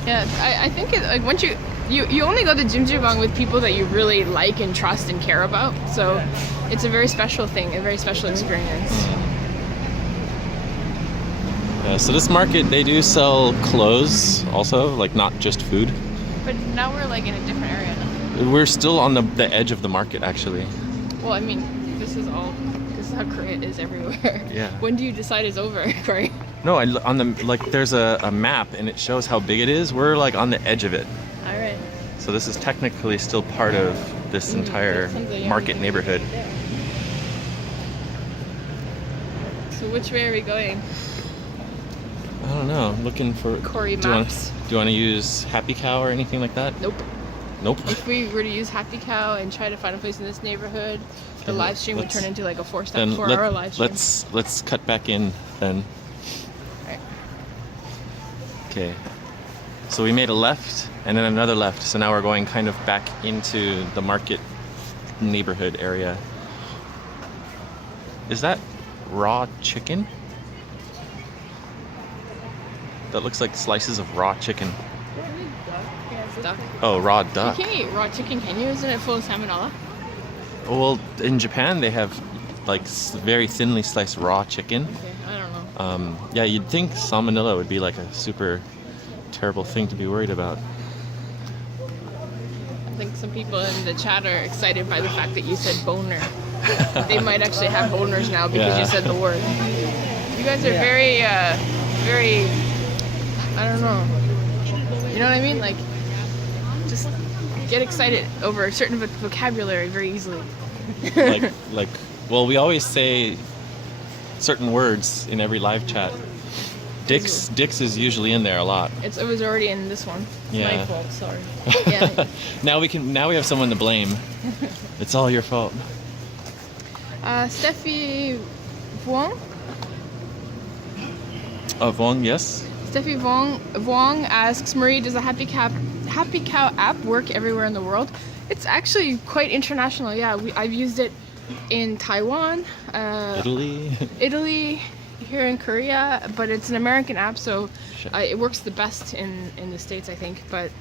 Yeah, I think it, like once you only go to Jjimbang with people that you really like and trust and care about, so it's a very special thing, a very special experience. Yeah, so this market, they do sell clothes also, like not just food. But now we're like in a different area now. We're still on the edge of the market, actually. Well, I mean, this is how Korea is everywhere. Yeah. When do you decide it's over, Corey? No, on the like, there's a map and it shows how big it is. We're like on the edge of it. All right. So this is technically still part of this entire that sounds like market neighborhood. So which way are we going? I don't know. I'm looking for Corey do you wanna- Maps. Do you want to use Happy Cow or anything like that? Nope. Nope. If we were to use Happy Cow and try to find a place in this neighborhood, the Okay, live stream would let's- turn into like a Then 4-hour live stream. let's cut back in then. Alright. Okay. So we made a left and then another left. So now we're going kind of back into the market neighborhood area. Is that raw chicken? That looks like slices of raw chicken. Yeah, it's duck. Oh, raw You duck. can't eat raw chicken, can you? Isn't it full of salmonella? Well, in Japan they have like very thinly sliced raw chicken. Okay, I don't know. Yeah, you'd think salmonella would be like a super terrible thing to be worried about. I think some people in the chat are excited by the fact that you said boner. They might actually have boners now because Yeah. you said the word. You guys are very, I don't know. You know what I mean? Like, just get excited over a certain vocabulary very easily. Well, we always say certain words in every live chat. Dicks is usually in there a lot. It was already in this one. It's Yeah. my fault, sorry. Yeah. Now we have someone to blame. It's all your fault. Steffi Vuong? Vong, yes. Steffi Vuong asks, Marie, does the Happy Cow app work everywhere in the world? It's actually quite international. Yeah, I've used it in Taiwan, Italy. Italy, here in Korea, but it's an American app, so it works the best in the States, I think. But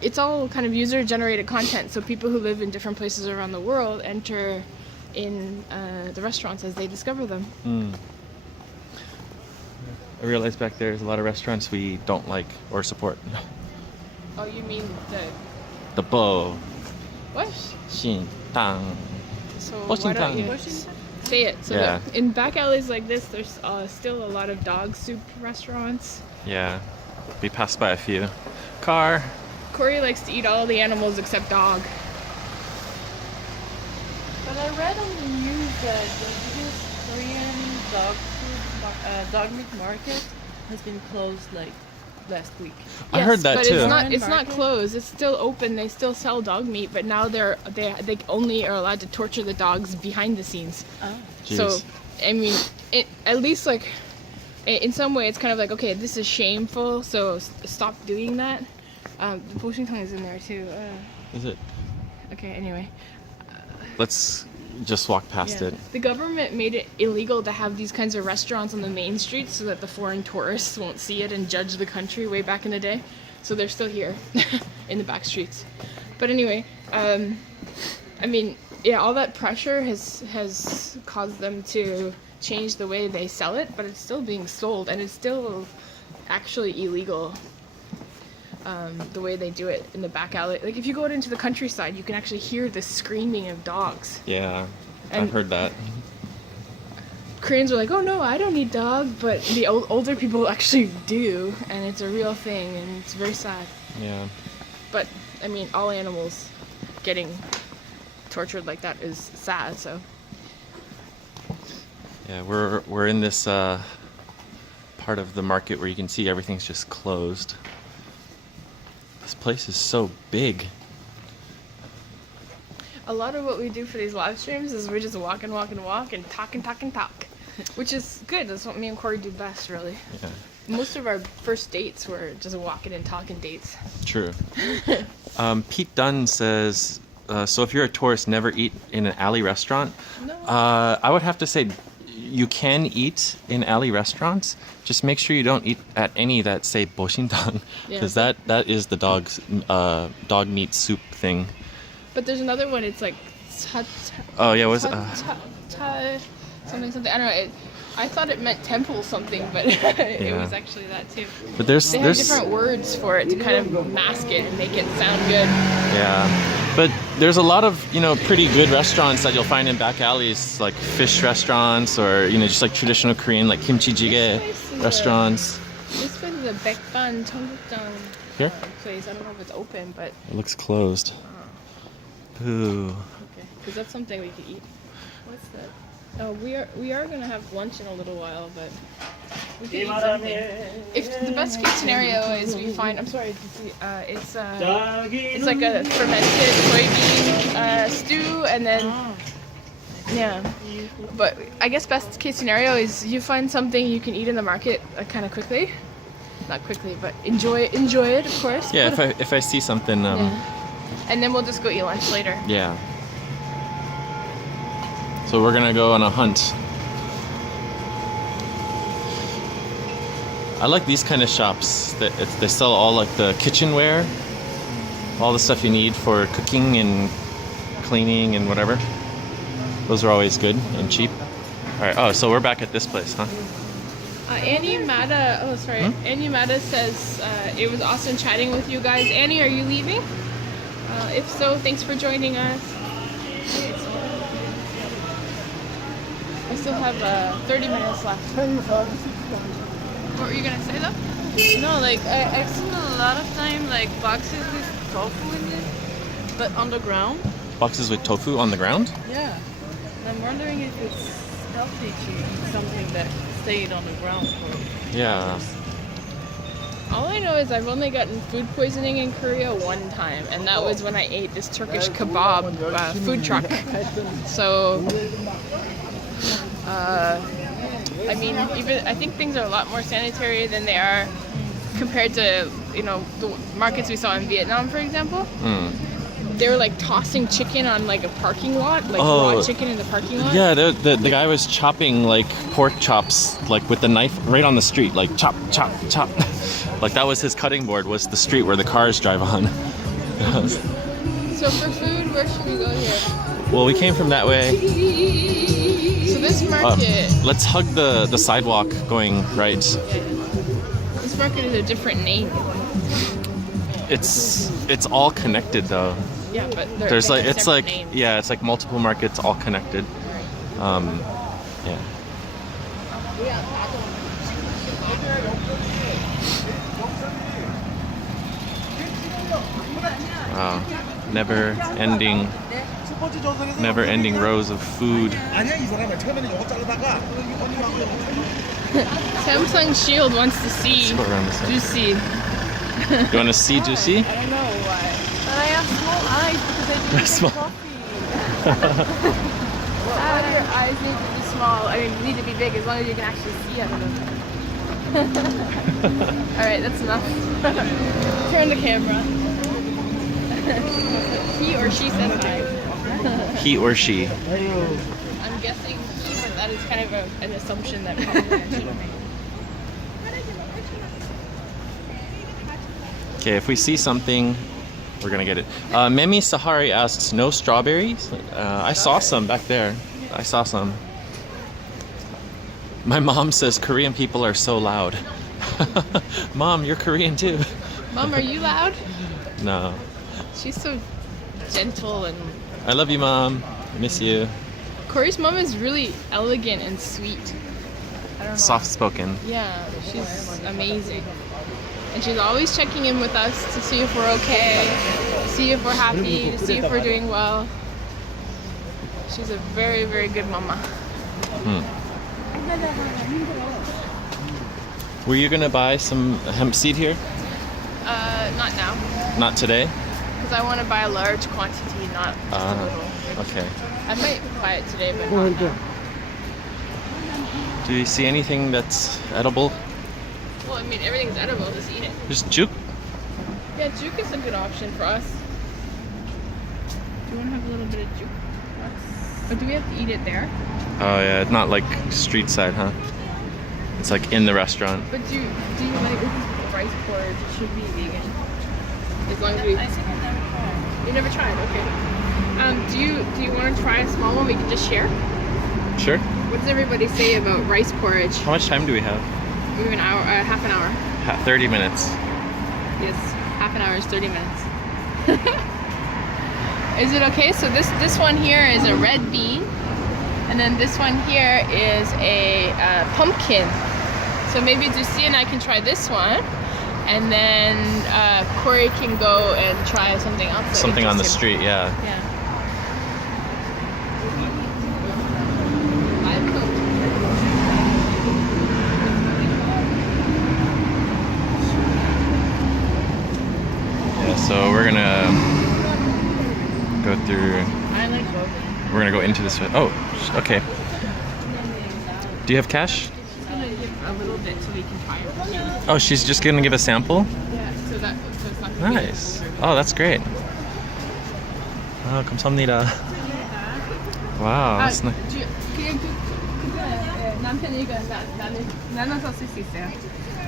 it's all kind of user-generated content, so people who live in different places around the world enter in the restaurants as they discover them. I realize back there's a lot of restaurants we don't like or support. Oh, you mean The Bo, what? Xin, Tang. So Washington. why don't you say it? So Yeah. in back alleys like this, there's still a lot of dog soup restaurants. Yeah, we passed by a few. Car. Corey likes to eat all the animals except dog. But I read on the news that the biggest Korean dog meat market has been closed like last week. I heard that but too. It's not Market? closed. It's still open. They still sell dog meat, but now they only are allowed to torture the dogs behind the scenes. Oh. So, Jeez. I mean, at least like in some way, it's kind of like, okay, this is shameful, so stop doing that. Washington is in there too. Is it? Okay, anyway. Let's just walk past it. The government made it illegal to have these kinds of restaurants on the main streets so that the foreign tourists won't see it and judge the country way back in the day. So they're still here in the back streets. But anyway, I mean, yeah, all that pressure has caused them to change the way they sell it, but it's still being sold and it's still actually illegal. The way they do it in the back alley. Like if you go out into the countryside, you can actually hear the screaming of dogs. Yeah, And- I've heard that. Koreans are like, oh no, I don't need dog, but the older people actually do, and it's a real thing, and it's very sad. Yeah. But I mean, all animals getting tortured like that is sad. So Yeah, we're in this part of the market where you can see everything's just closed. This place is so big. a lot of what we do for these live streams is we just walk and talk, which is good. That's what me and Corey do best, really. Yeah, Most of our first dates were just walking and talking dates. true. Pete Dunn says, so if you're a tourist, never eat in an alley restaurant. No. I would have to say you can eat in alley restaurants. Just make sure you don't eat at any that say boshintang, because Yeah. that is the dog meat soup thing. But there's another one. It's like Oh yeah, was something. I don't know. I thought it meant temple something, but it Yeah. was actually that too. but there's They have different words for it to kind of mask it and make it sound good. Yeah, but there's a lot of pretty good restaurants that you'll find in back alleys, like fish restaurants or just like traditional Korean like kimchi jjigae This restaurants. place is a Baekban Cheonggukjeong Here? place. I don't know if it's open, but It looks closed. Ooh. okay, because that's something we could eat. What's that? Oh, we are gonna have lunch in a little while, but we could eat something. If the best case scenario is we find, I'm sorry, it's like a fermented soybean stew, and then yeah. But I guess best case scenario is you find something you can eat in the market kind of quickly, not quickly, but enjoy it, of course. Yeah, if I see something, And then we'll just go eat lunch later. yeah. So we're gonna go on a hunt. I like these kind of shops. They sell all like the kitchenware, all the stuff you need for cooking and cleaning and whatever. Those are always good and cheap. All right. Oh, so we're back at this place, huh? Annie Mata, Annie Mata says, it was awesome chatting with you guys. Annie, are you leaving? If so, thanks for joining us. I still have 30 minutes left. What were you gonna say though? No, like I've seen a lot of time like boxes with tofu in it, but on the ground. Boxes with tofu on the ground? Yeah. And I'm wondering if it's healthy to eat something that stayed on the ground for. Yeah. All I know is I've only gotten food poisoning in Korea one time, and that was when I ate this Turkish kebab food truck. So, I mean, I think things are a lot more sanitary than they are compared to the markets we saw in Vietnam, for example. they were like tossing chicken on like a parking lot, like Oh. raw chicken in the parking lot. Yeah, the guy was chopping like pork chops like with the knife right on the street, like chop, chop, chop. Like that was his cutting board, was the street where the cars drive on. So for food, where should we go here? Well, we came from that way. So this market, Let's hug the sidewalk going right. this market is a different name. It's all connected though. Yeah, but There's they like have it's separate like names. yeah, it's like multiple markets all connected. Yeah. Wow. Never ending rows of food. 아니야 이 사람은 처음에는 이거 자르다가 Samsung Shield wants to see Let's go around this way. Dulcie. You want to see Dulcie? I don't know why. But I have small eyes because I drink Small. coffee. Why do your eyes need to be small? I mean, need to be big as long as you can actually see out of them. Alright, that's enough. Turn the camera. He or she says hi. He or she. I'm guessing he, but that is kind of an assumption that probably I should have made. Okay, if we see something, we're gonna get it. Memi Sahari asks, no strawberries? I saw some back there. I saw some. My mom says Korean people are so loud. Mom, you're Korean too. Mom, are you loud? No. She's so gentle and... I love you, Mom. Miss you. Corey's mom is really elegant and sweet. I don't know. Soft spoken. Yeah, she's amazing. And she's always checking in with us to see if we're okay, to see if we're happy, to see if we're doing well. She's a very, very good mama. Were you gonna buy some hemp seed here? Not now, Not today? because I want to buy a large quantity, not just a little. Okay. I might buy it today, but not now. Do you see anything that's edible? Well, I mean, everything's edible, just eat it. There's juke. Yeah, juke is a good option for us. Do you want to have a little bit of juke? Or do we have to eat it there? Oh yeah, it's not like street side, huh? It's like in the restaurant. But do you like rice porridge? It should be vegan. As long as we... I think I've never tried. You never tried, okay. Do you want to try a small one we can just share? Sure. What does everybody say about rice porridge? How much time do we have? We have an hour, half an hour. 30 minutes. Yes, half an hour is 30 minutes. Is it okay? So this one here is a red bean, and then this one here is a pumpkin. So maybe Dulcie and I can try this one, and then Corey can go and try something else. that Something on the interests him. street, yeah. Yeah. Live cooked. Yeah, so we're gonna go through. I like both. We're gonna go into this. Oh, okay. Do you have cash? I'm gonna give a little bit so we can try it. Oh, she's just gonna give a sample? Yeah, so it's not gonna be- Nice. Oh, that's great. Oh, 감사합니다. Wow, that's nice.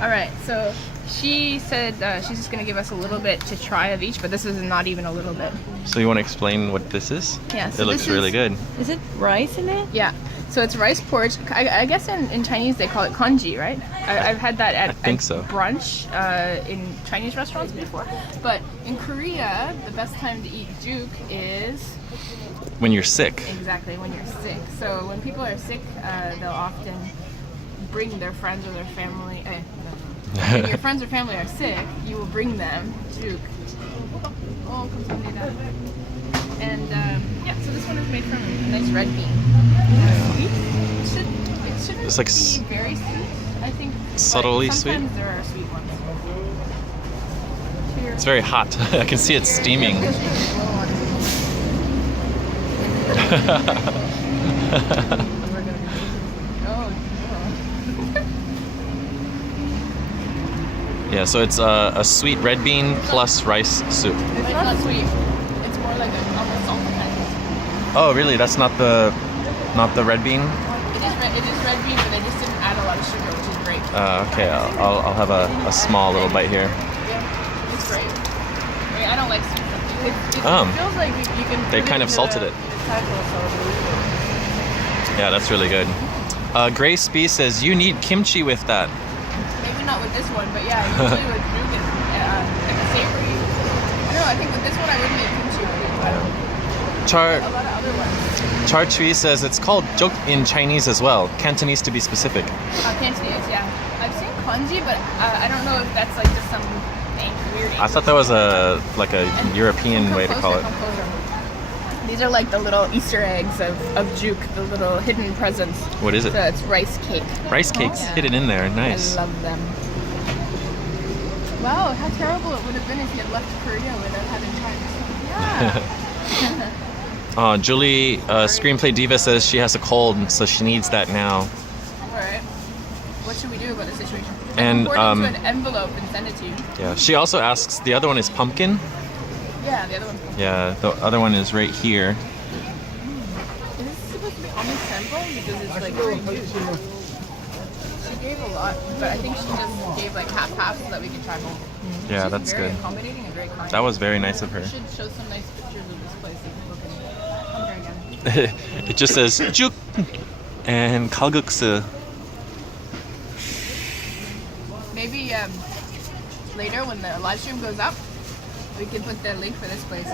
Alright, so she said she's just gonna give us a little bit to try of each, but this is not even a little bit. So you want to explain what this is? Yeah, so It looks this really is- good. Is it rice in it? Yeah, so it's rice porridge. I guess in Chinese they call it congee, right? I've had that at, think at so. brunch in Chinese restaurants before. But in Korea, the best time to eat juk is When you're sick. exactly when you're sick. So when people are sick, they'll often bring their friends or their family. When your friends or family are sick, you will bring them juk. Oh, 감사합니다. And yeah, so this one is made from a nice red bean. Sweet. It shouldn't It's like be very sweet, I think. but subtly sweet? Sometimes there are sweet ones. Here. It's very hot. I can see it steaming. Oh, Yeah, so it's a sweet red bean plus rice soup. it's not sweet. It's more like a almost salted pancake. Oh, really? That's not the red bean? It is red bean, but they just didn't add a lot of sugar, which is great. Okay, I'll have a small little bite here. Yeah, it's great. I mean, I don't like sweet something. It feels like you can. They put kind it of in salted a- it. in a taco sauce. Yeah, that's really good. Grace B says you need kimchi with that. Maybe not with this one, but yeah, usually with Duke it's like a savory. I don't know, I think with this one I wouldn't make kimchi with it, but Char a lot of other ones. Char Chui says it's called jok in Chinese as well. Cantonese to be specific. Cantonese, yeah. I've seen kanji, but I don't know if that's like just some weird. I thought that was a European Come way to closer, call it. come closer. These are like the little Easter eggs of Juke, the little hidden presents. What is it? So it's rice cake. Rice cakes Yeah. hidden in there. Nice. I love them. Wow, how terrible it would have been if you had left Korea without having tried this. Yeah. Julie, Screenplay Diva says she has a cold, so she needs that now. Alright. What should we do about the situation? And, I can pour it into an envelope and send it to you. Yeah. She also asks, the other one is pumpkin. Yeah, the other one's Yeah, the other one is right here. Is this supposed to be almost sample? Because it's like very huge. She gave a lot, but I think she just gave like half so that we could try more. Yeah, She's that's very good. accommodating and very kind. That was very nice of her. We should show some nice pictures of this place so people can come here again. It just says juk and kalguksu. Maybe later when the live stream goes up, we can put the link for this place.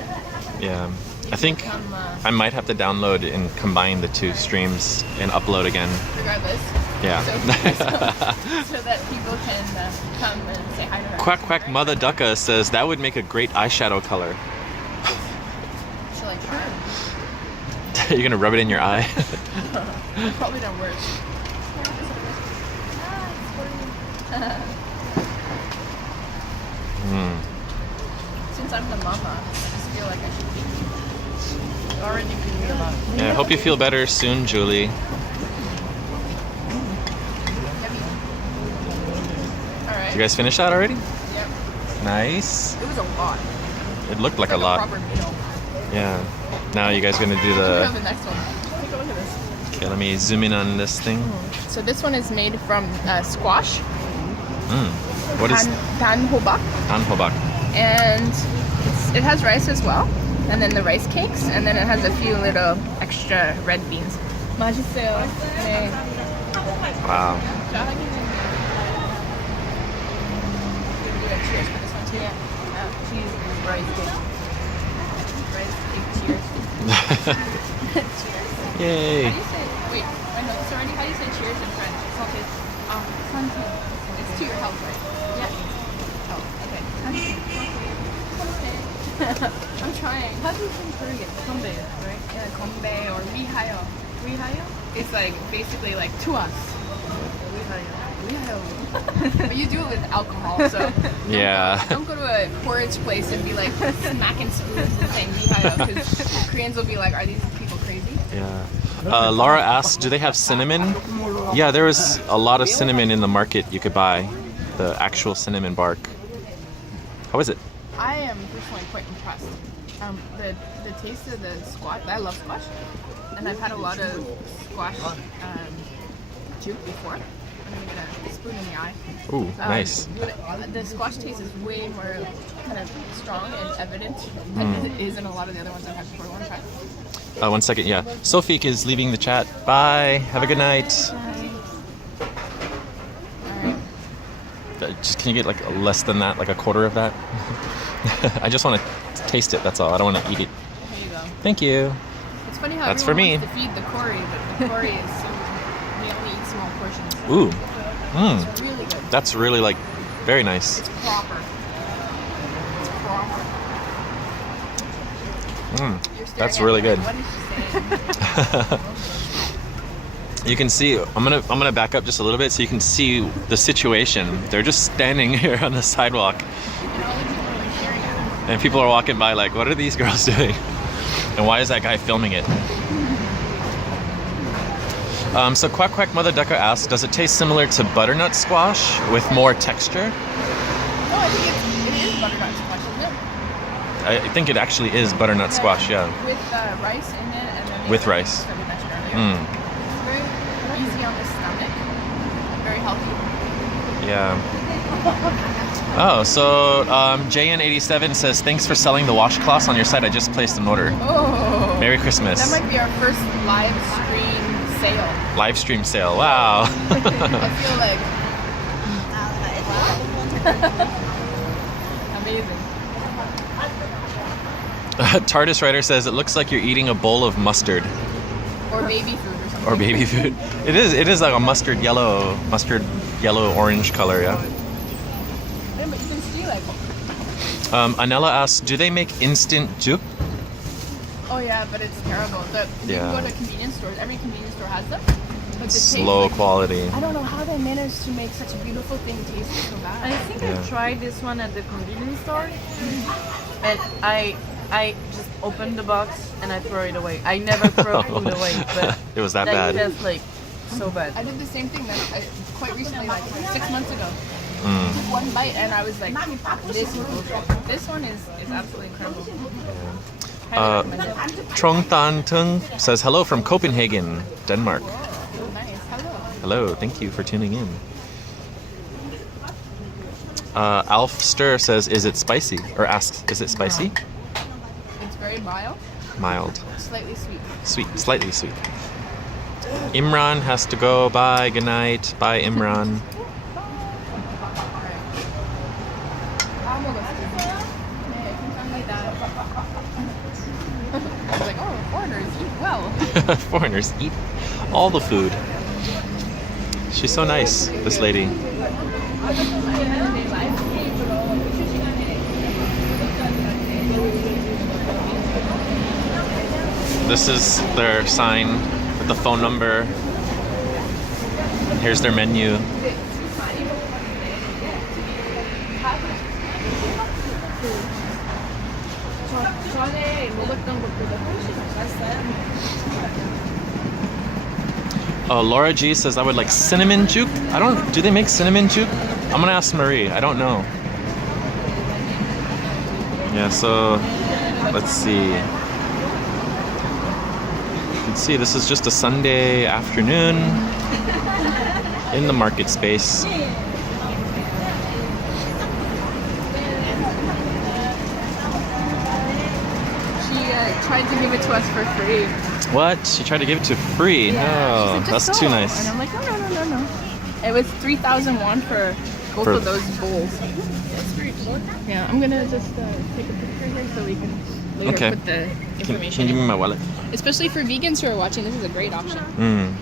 Yeah. I think Come, I might have to download and combine the two streams and upload again. regardless. Yeah. So that people can come and say hi to her. Quack Quack Mother Ducka says that would make a great eyeshadow color. She's like, sure. You're gonna rub it in your eye. Probably don't work. Since I'm the mama, I just feel like I should be already thinking about it. Yeah, I hope you feel better soon, Julie. Alright. You guys finish that already? Yep. Nice. It was a lot. It looked like It's a lot. proper meal. Yeah. Now you guys gonna do Look at the. the next one. Take a look at this. Okay, let me zoom in on this thing. So this one is made from squash, What is pan hobak, hanhobak? and it has rice as well, and then the rice cakes, and then it has a few little extra red beans. 맛있어요. 네. Wow. Cheers for this one too. Cheese, rice cake. Rice cake, cheers. Cheers. Yay. How do you say? Wait, I know this already. How do you say cheers in French? Santé. Santé. It's to your health, right? Yeah. Oh, okay. Santé. I'm trying. How do you say in Korean? Konbae, right? Yeah, konbae or 위하여. 위하여? It's like basically like to us. But you do it with alcohol, so Yeah. don't go to a porridge place and be like smacking spoons and saying 위하여, because Koreans will be like, are these people crazy? Yeah. Laura asks, do they have cinnamon? Yeah, there was a lot of cinnamon in the market you could buy. The actual cinnamon bark. How is it? I am personally quite impressed. The taste of the squash, I love squash, and I've had a lot of squash juke before. I'm gonna get a spoon in the eye. Ooh, nice. But the squash taste is way more kind of strong and evident than it is in a lot of the other ones I've had before. Want to try? 1 second, yeah. Sophie is leaving the chat. Bye. Have a good night. Just can you get like less than that, like a quarter of that? I just want to taste it. That's all. I don't want to eat it. Here you go. Thank you. It's funny how That's for everyone me. wants to feed the Cory, but the Cory is so they only eat small portions. Ooh. It's really good. That's really like very nice. It's proper. It's proper. You're staring That's at really me good. like, what is she saying? You can see. I'm gonna back up just a little bit so you can see the situation. They're just standing here on the sidewalk, And all the people are like staring at us. and people are walking by like, "What are these girls doing? And why is that guy filming it?" So Quack Quack Mother Ducka asks, does it taste similar to butternut squash with more texture? No, I think it is butternut squash, isn't it? I think it actually is butternut squash. Yeah, With rice in it, and then with rice. that we mentioned earlier. Mm. It's very easy on the stomach. Very healthy. Yeah. Oh, so JN87 says, thanks for selling the washcloths on your site. I just placed an order. Oh. Merry Christmas. That might be our first live stream sale. Live stream sale. Wow. I feel like amazing. TARDIS writer says, it looks like you're eating a bowl of mustard. Or baby food or something. Or baby food. It is like a mustard yellow orange color, yeah. Yeah, but you can see like. Anela asks, do they make instant juk? Oh yeah, but it's terrible. You Yeah. can go to convenience stores. Every convenience store has them. But the taste, Slow like, quality. I don't know how they managed to make such a beautiful thing taste so bad. I think Yeah. I tried this one at the convenience store, and I just opened the box and I throw it away. I never throw food away, but It was that like, bad. that's like so bad. I did the same thing quite recently, like 6 months ago. Mm. Took one bite and I was like, this is bullshit. This one is absolutely incredible. Highly recommend it. Trong Tan Tung says, hello from Copenhagen, Denmark. Oh, nice. Hello. Hello, thank you for tuning in. Alf Stir says, is it spicy? Or asks, is it spicy? It's very mild, Mild. slightly sweet. Sweet, slightly sweet. Imran has to go. Bye, good night. Bye, Imran. I was like, oh, foreigners eat well. Foreigners eat all the food. She's so nice, this lady. This is their sign with the phone number. Here's their menu. Laura G says, I would like cinnamon juke. Do they make cinnamon juke? I'm gonna ask Marie, I don't know. Yeah, so let's see. You can see this is just a Sunday afternoon in the market space. She tried to give it to us for free. What? She tried to give it to free? Yeah, Oh, she said, that's "Just too go." nice. And I'm like, no. It was 3,000 won for both For- of those bowls. That's pretty cool. Yeah, I'm gonna just take a picture here so we can later Okay. put the Can information you give me in. my wallet? Especially for vegans who are watching, this is a great option. Mm.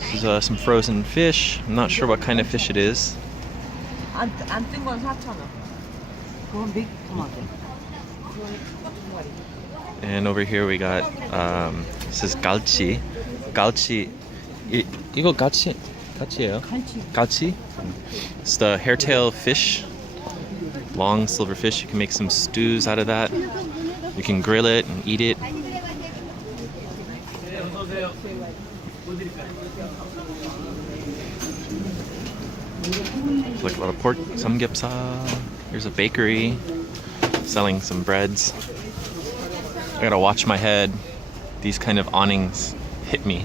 This is some frozen fish. I'm not sure what kind of fish it is. 안뜬건 4,000원. 그건 big 토마토. And over here we got this is galchi. Galchi. 이거 galchi예요. Galchi. It's the hairtail fish. Long silver fish. You can make some stews out of that. You can grill it and eat it. Like a lot of pork, samgyeopsal. Here's a bakery selling some breads. I gotta watch my head. These kind of awnings hit me.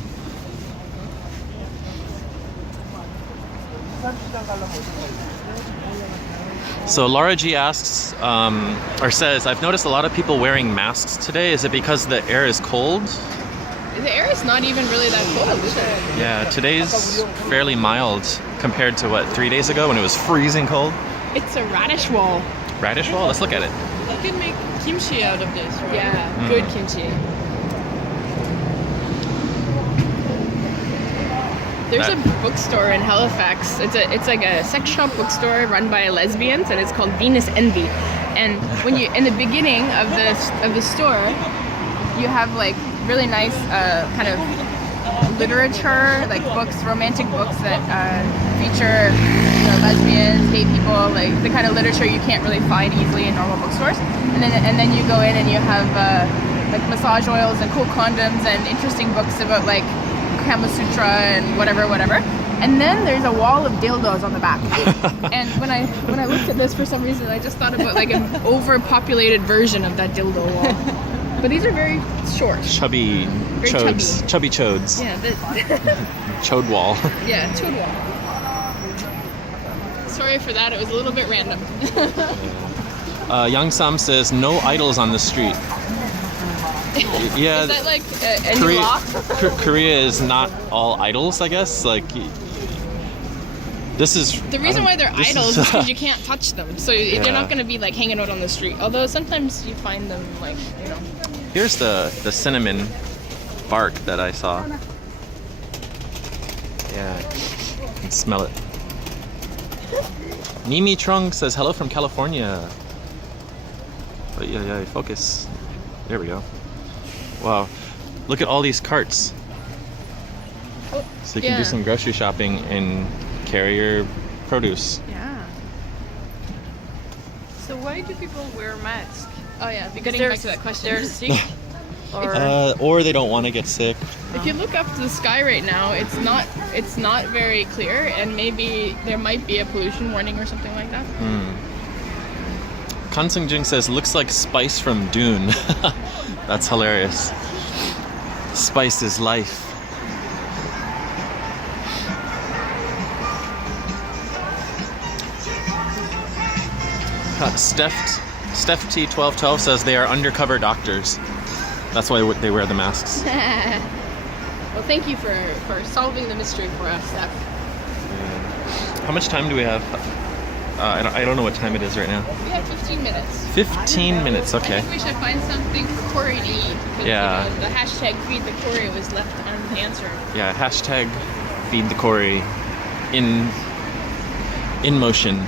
So Laura G asks, or says, I've noticed a lot of people wearing masks today. Is it because the air is cold? The air is not even really that cold, is it? Yeah, today's fairly mild compared to what, 3 days ago when it was freezing cold? It's a radish wall. Radish wall? Let's look at it. You can make kimchi out of this, right? Yeah, good kimchi. There's That- a bookstore in Halifax. It's like a sex shop bookstore run by lesbians, and it's called Venus Envy. And when you in the beginning of the store, you have like really nice kind of literature, like books, romantic books that feature lesbians, gay people, like the kind of literature you can't really find easily in normal bookstores. And then you go in and you have like massage oils and cool condoms and interesting books about like Kama Sutra and whatever. And then there's a wall of dildos on the back. And when I looked at this, for some reason, I just thought about like an overpopulated version of that dildo wall. But these are very short. Chubby Very chodes. Chubby chodes. Yeah. Chode wall. Yeah, chode wall. Sorry for that. It was a little bit random. Young Sam says no idols on the street. Yeah. Is that like a new law? Korea is not all idols, I guess. Like, this is The reason why they're this idols is because you can't touch them. So Yeah. they're not going to be like hanging out on the street. Although sometimes you find them like, you know. Here's the cinnamon bark that I saw. Yeah, you can smell it. Mimi Trung says hello from California. But yeah, focus. There we go. Wow, look at all these carts. So you can do Yeah. some grocery shopping and carry your produce. Yeah. So why do people wear masks? Oh yeah, Because getting back to that question. they're sick, or Or they don't want to get sick. If you look up to the sky right now, it's not very clear, and maybe there might be a pollution warning or something like that. Kan Sung Jung says, looks like Spice from Dune. That's hilarious. Spice is life. Steph T1212 says they are undercover doctors. That's why they wear the masks. Well, thank you for solving the mystery for us, Steph. How much time do we have? I don't know what time it is right now. We have 15 minutes. 15 minutes, I okay. think we should find something for Corey to eat. Because, Yeah. you know, the hashtag feed the Corey was left unanswered. Yeah, hashtag feed the Corey in motion.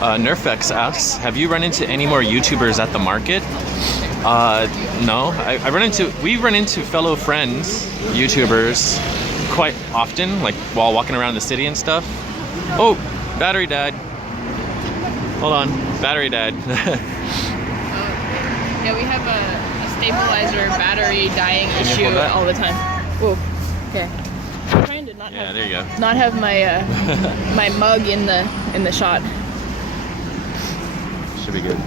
Nerfex asks, have you run into any more YouTubers at the market? No. We run into fellow friends, YouTubers, quite often, like while walking around the city and stuff. Oh, battery died. Hold on, battery died. Yeah, we have a stabilizer battery dying you issue hold that? all the time. Whoa. Okay. I'm trying to not Yeah, have there you go. not have my my mug in the shot. Should be good.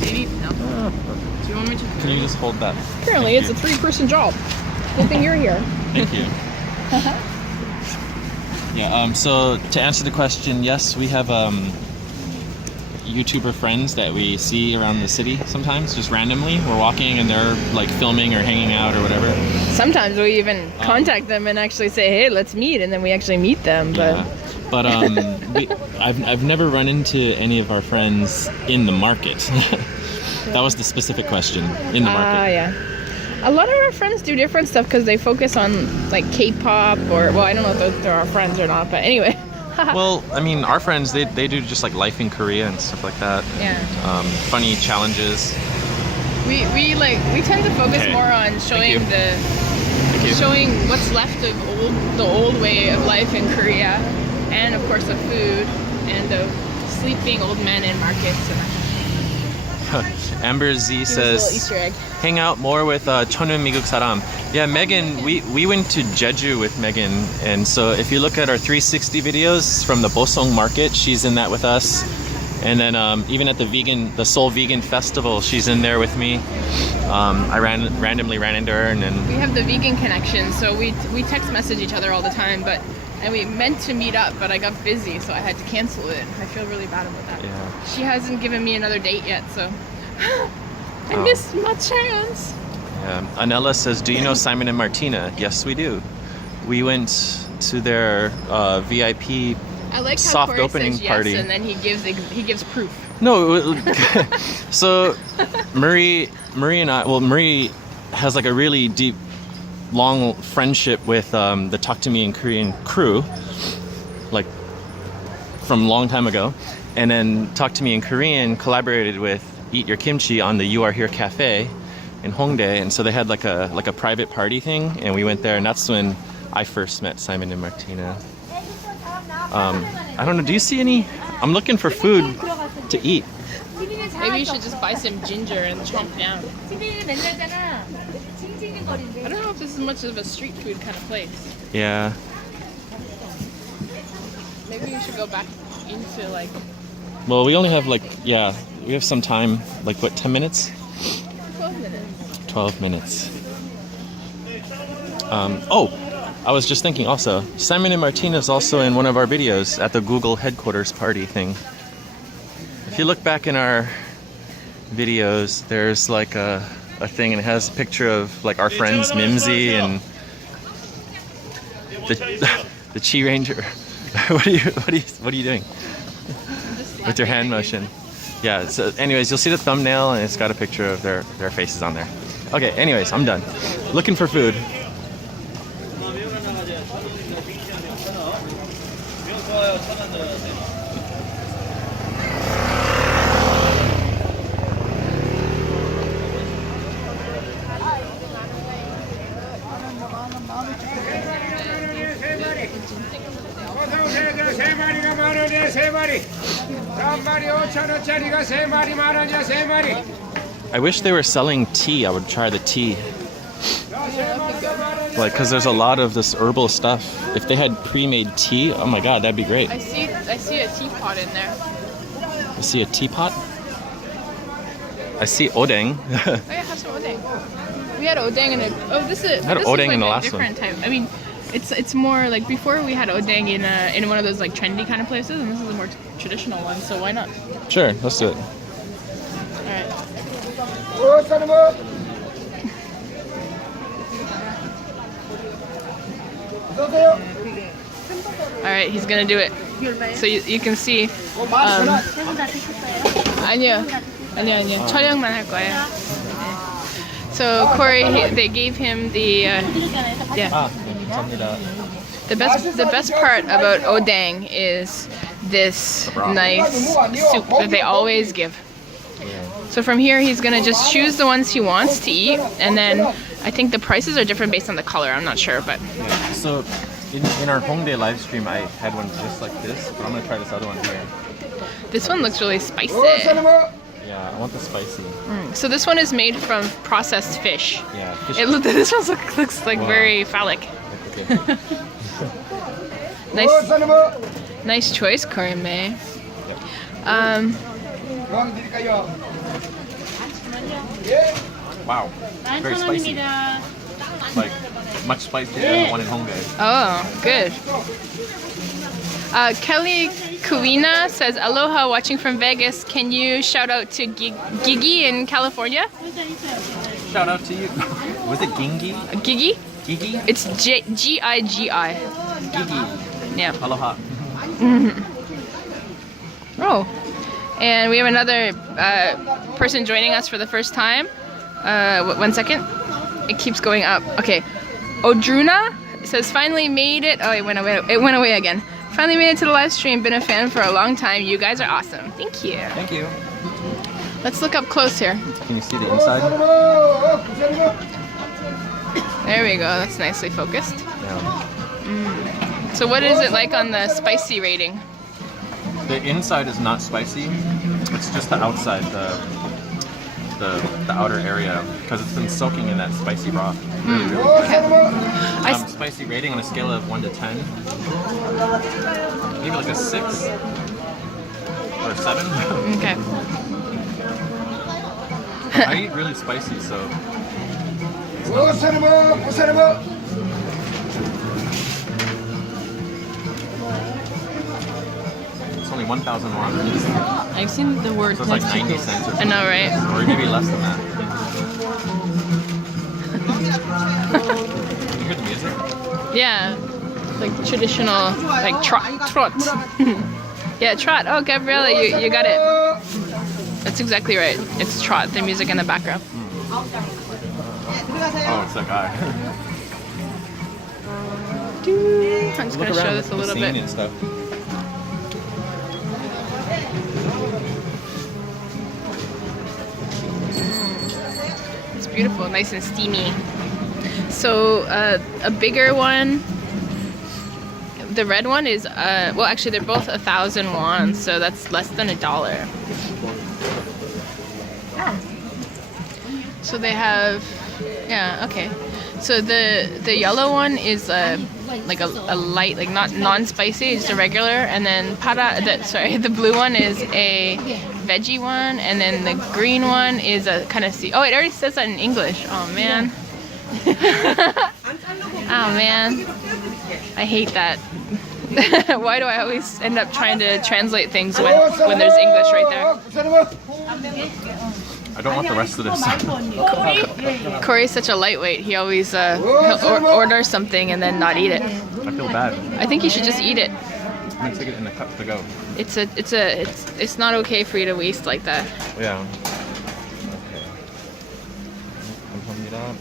Maybe no. Do you want me to? Can you just hold that? Apparently, Thank it's a you. 3-person job. Good thing you're here. Thank you. Yeah, so to answer the question, yes, we have YouTuber friends that we see around the city sometimes, just randomly. We're walking and they're like filming or hanging out or whatever. Sometimes we even contact them and actually say, "Hey, let's meet," and then we actually meet them. But Yeah. But I've never run into any of our friends in the market. That was the specific question, in the market. yeah. A lot of our friends do different stuff because they focus on like K-pop or, well, I don't know if they're our friends or not, but anyway. Well, I mean, our friends, they do just like life in Korea and stuff like that. Yeah. Funny challenges. We tend to focus Okay. more on showing you. Thank you. showing what's left of the old way of life in Korea, and of course of food and of sleeping old men in markets. And Amber Z here's a little says, Easter egg. hang out more with 천연 미국 사람. Yeah, Megan, we went to Jeju with Megan, and so if you look at our 360 videos from the Bosong Market, she's in that with us. And then even at the Seoul Vegan Festival, she's in there with me. I randomly ran into her, and then We have the vegan connection, so we text message each other all the time, and we meant to meet up, but I got busy, so I had to cancel it. I feel really bad about that. yeah. She hasn't given me another date yet, so I Oh. missed my chance. Yeah. Anella says, do you know Simon and Martina? Yes, we do. We went to their VIP. I like how Soft Corey opening says yes, party. and then he gives proof. No, so Marie and I, well, Marie has like a really deep, long friendship with the Talk to Me in Korean crew, like from a long time ago. And then Talk to Me in Korean collaborated with Eat Your Kimchi on the You Are Here Cafe in Hongdae. And so they had like a private party thing, and we went there, and that's when I first met Simon and Martina. I don't know. Do you see any? I'm looking for food to eat. Maybe you should just buy some ginger and chomp down. I don't know if this is much of a street food kind of place. Yeah. Maybe you should go back into like Well, we only have like, yeah, we have some time. Like what, 10 minutes? 12 minutes. 12 minutes. Oh, I was just thinking also, Simon and Martina is also in one of our videos at the Google headquarters party thing. If you look back in our videos, there's like a thing and it has a picture of like our friends Mimsy and the Chi Ranger. What are you doing? With your hand motion. Yeah, so anyways, you'll see the thumbnail and it's got a picture of their faces on there. Okay, anyways, I'm done. Looking for food. I wish they were selling tea. I would try the tea. Like, cause there's a lot of this herbal stuff. If they had pre-made tea, oh my god, that'd be great. I see a teapot in there. I see a teapot. I see odeng. Oh yeah, have some odeng. We had odeng in this is had this odeng is like in the a last different type. I mean, it's more like before we had odeng in one of those like trendy kind of places, and this is a more traditional one. So why not? Sure, let's do it. All right. All right, he's gonna do it. So you can see. 아니요. 촬영만 할 거예요. So Corey, they gave him the the best part about odeng is this nice soup that they always give. So from here, he's gonna just choose the ones he wants to eat, and then I think the prices are different based on the color. I'm not sure, but Yeah, so in our Hongdae live stream, I had one just like this, but I'm gonna try this other one here. this one looks really spicy. Yeah, I want the spicy. So this one is made from processed fish. Yeah, fish. This one looks like Wow. very phallic. Okay. Nice choice, Corey May. Wow, very spicy. Like much spicier than the one in Hongdae. Oh, good. Kelly Kuina says, aloha, watching from Vegas. Can you shout out to Gigi in California? Shout out to you. Was it Gingi? Gigi? Gigi? It's Gigi. Gigi. Yeah. Aloha. Oh. And we have another person joining us for the first time. 1 second. It keeps going up. Okay. Odruna says, finally made it. Oh, it went away. It went away again. Finally made it to the live stream. Been a fan for a long time. You guys are awesome. Thank you. Thank you. Let's look up close here. Can you see the inside? There we go. That's nicely focused. Yeah. So what is it like on the spicy rating? The inside is not spicy. It's just the outside, the outer area, because it's been soaking in that spicy broth. Really, really good. Spicy rating on a scale of 1 to 10. Maybe like a 6 or a 7. Okay. I eat really spicy, so. It's only 1,000 won. I've seen the word So it's like next to 90 this. cents or I something. know, right? Or maybe less than that. You hear the music? Yeah. Like traditional, like trot. Yeah, trot. Oh, Gabriella, you got it. That's exactly right. It's trot, the music in the background. Oh, it's that guy. I'm just going to show this a little bit. And stuff. It's beautiful, nice and steamy. So a bigger one, the red one is well, actually they're both 1,000 won, so that's less than $1. So they have, yeah, okay. So the yellow one is like a light, like not non-spicy, just a regular, and then the blue one is a veggie one, and then the green one is a kind of oh, it already says that in English. Oh man. Oh man, I hate that. Why do I always end up trying to translate things when there's English right there? I don't want the rest of this. Corey's such a lightweight. He always he'll order something and then not eat it. I feel bad. I think you should just eat it. I'm gonna take it in the cup to go. It's not okay for you to waste like that. Yeah. Okay. 감사합니다.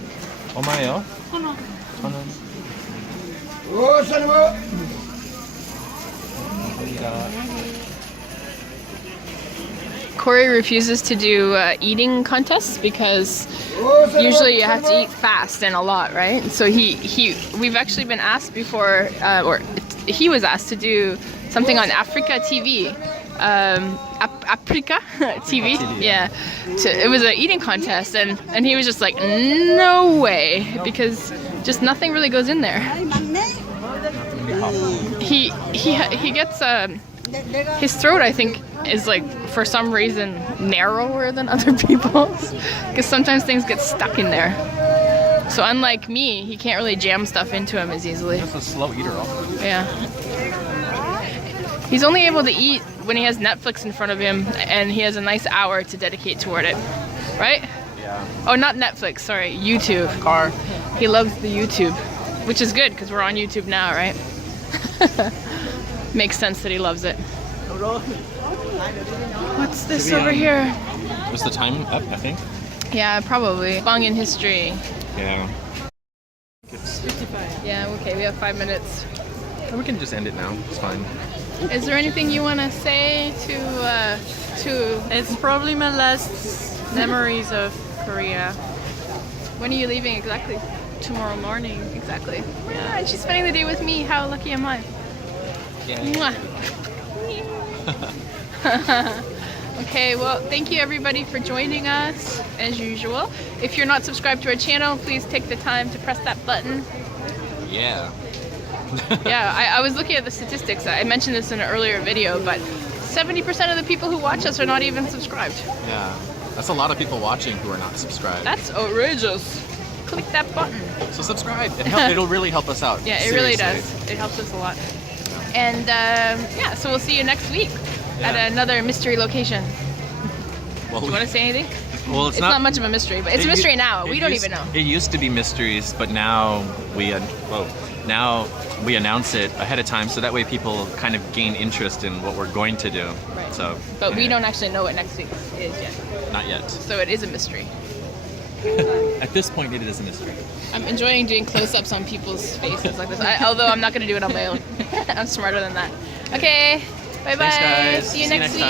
얼마예요? 1,000원. 1,000원. Corey refuses to do eating contests because usually you have to eat fast and a lot, right? So we've actually been asked before, or he was asked to do something on Africa TV. Africa TV, yeah. It was an eating contest, and he was just like, no way, because just nothing really goes in there. He gets his throat, I think, is like for some reason narrower than other people's, because sometimes things get stuck in there. So unlike me, he can't really jam stuff into him as easily. Just a slow eater also. Yeah. He's only able to eat when he has Netflix in front of him and he has a nice hour to dedicate toward it. Right? Yeah. Oh, not Netflix, sorry, YouTube. Car. He loves the YouTube, which is good because we're on YouTube now, right? Makes sense that he loves it. What's this over here? Was the time up, I think? Yeah, probably. Long in history. Yeah. Yeah, okay, we have 5 minutes. We can just end it now. It's fine. Is there anything you want to say to It's probably my last memories of Korea. when are you leaving exactly? Tomorrow morning. Exactly. Yeah, and she's spending the day with me. How lucky am I? Mwah. Okay, well, thank you everybody for joining us as usual. If you're not subscribed to our channel, please take the time to press that button. Yeah. Yeah, I was looking at the statistics. I mentioned this in an earlier video, but 70% of the people who watch us are not even subscribed. Yeah. That's a lot of people watching who are not subscribed. That's outrageous. Click that button. So subscribe. It'll really help us out. Yeah, it really Seriously. does. It helps us a lot. And yeah, so we'll see you next week at another mystery location. Well, Do you want to say anything? Well, It's not much of a mystery, but it's a mystery now. We don't even know. It used to be mysteries, but now we announce it ahead of time, so that way people kind of gain interest in what we're going to do. Right. So, But we yeah. don't actually know what next week is yet. Not yet. So it is a mystery. At this point, it is a mystery. I'm enjoying doing close-ups on people's faces like this. Although I'm not going to do it on my own. I'm smarter than that. Okay. Bye-bye. Thanks, guys. See you next week.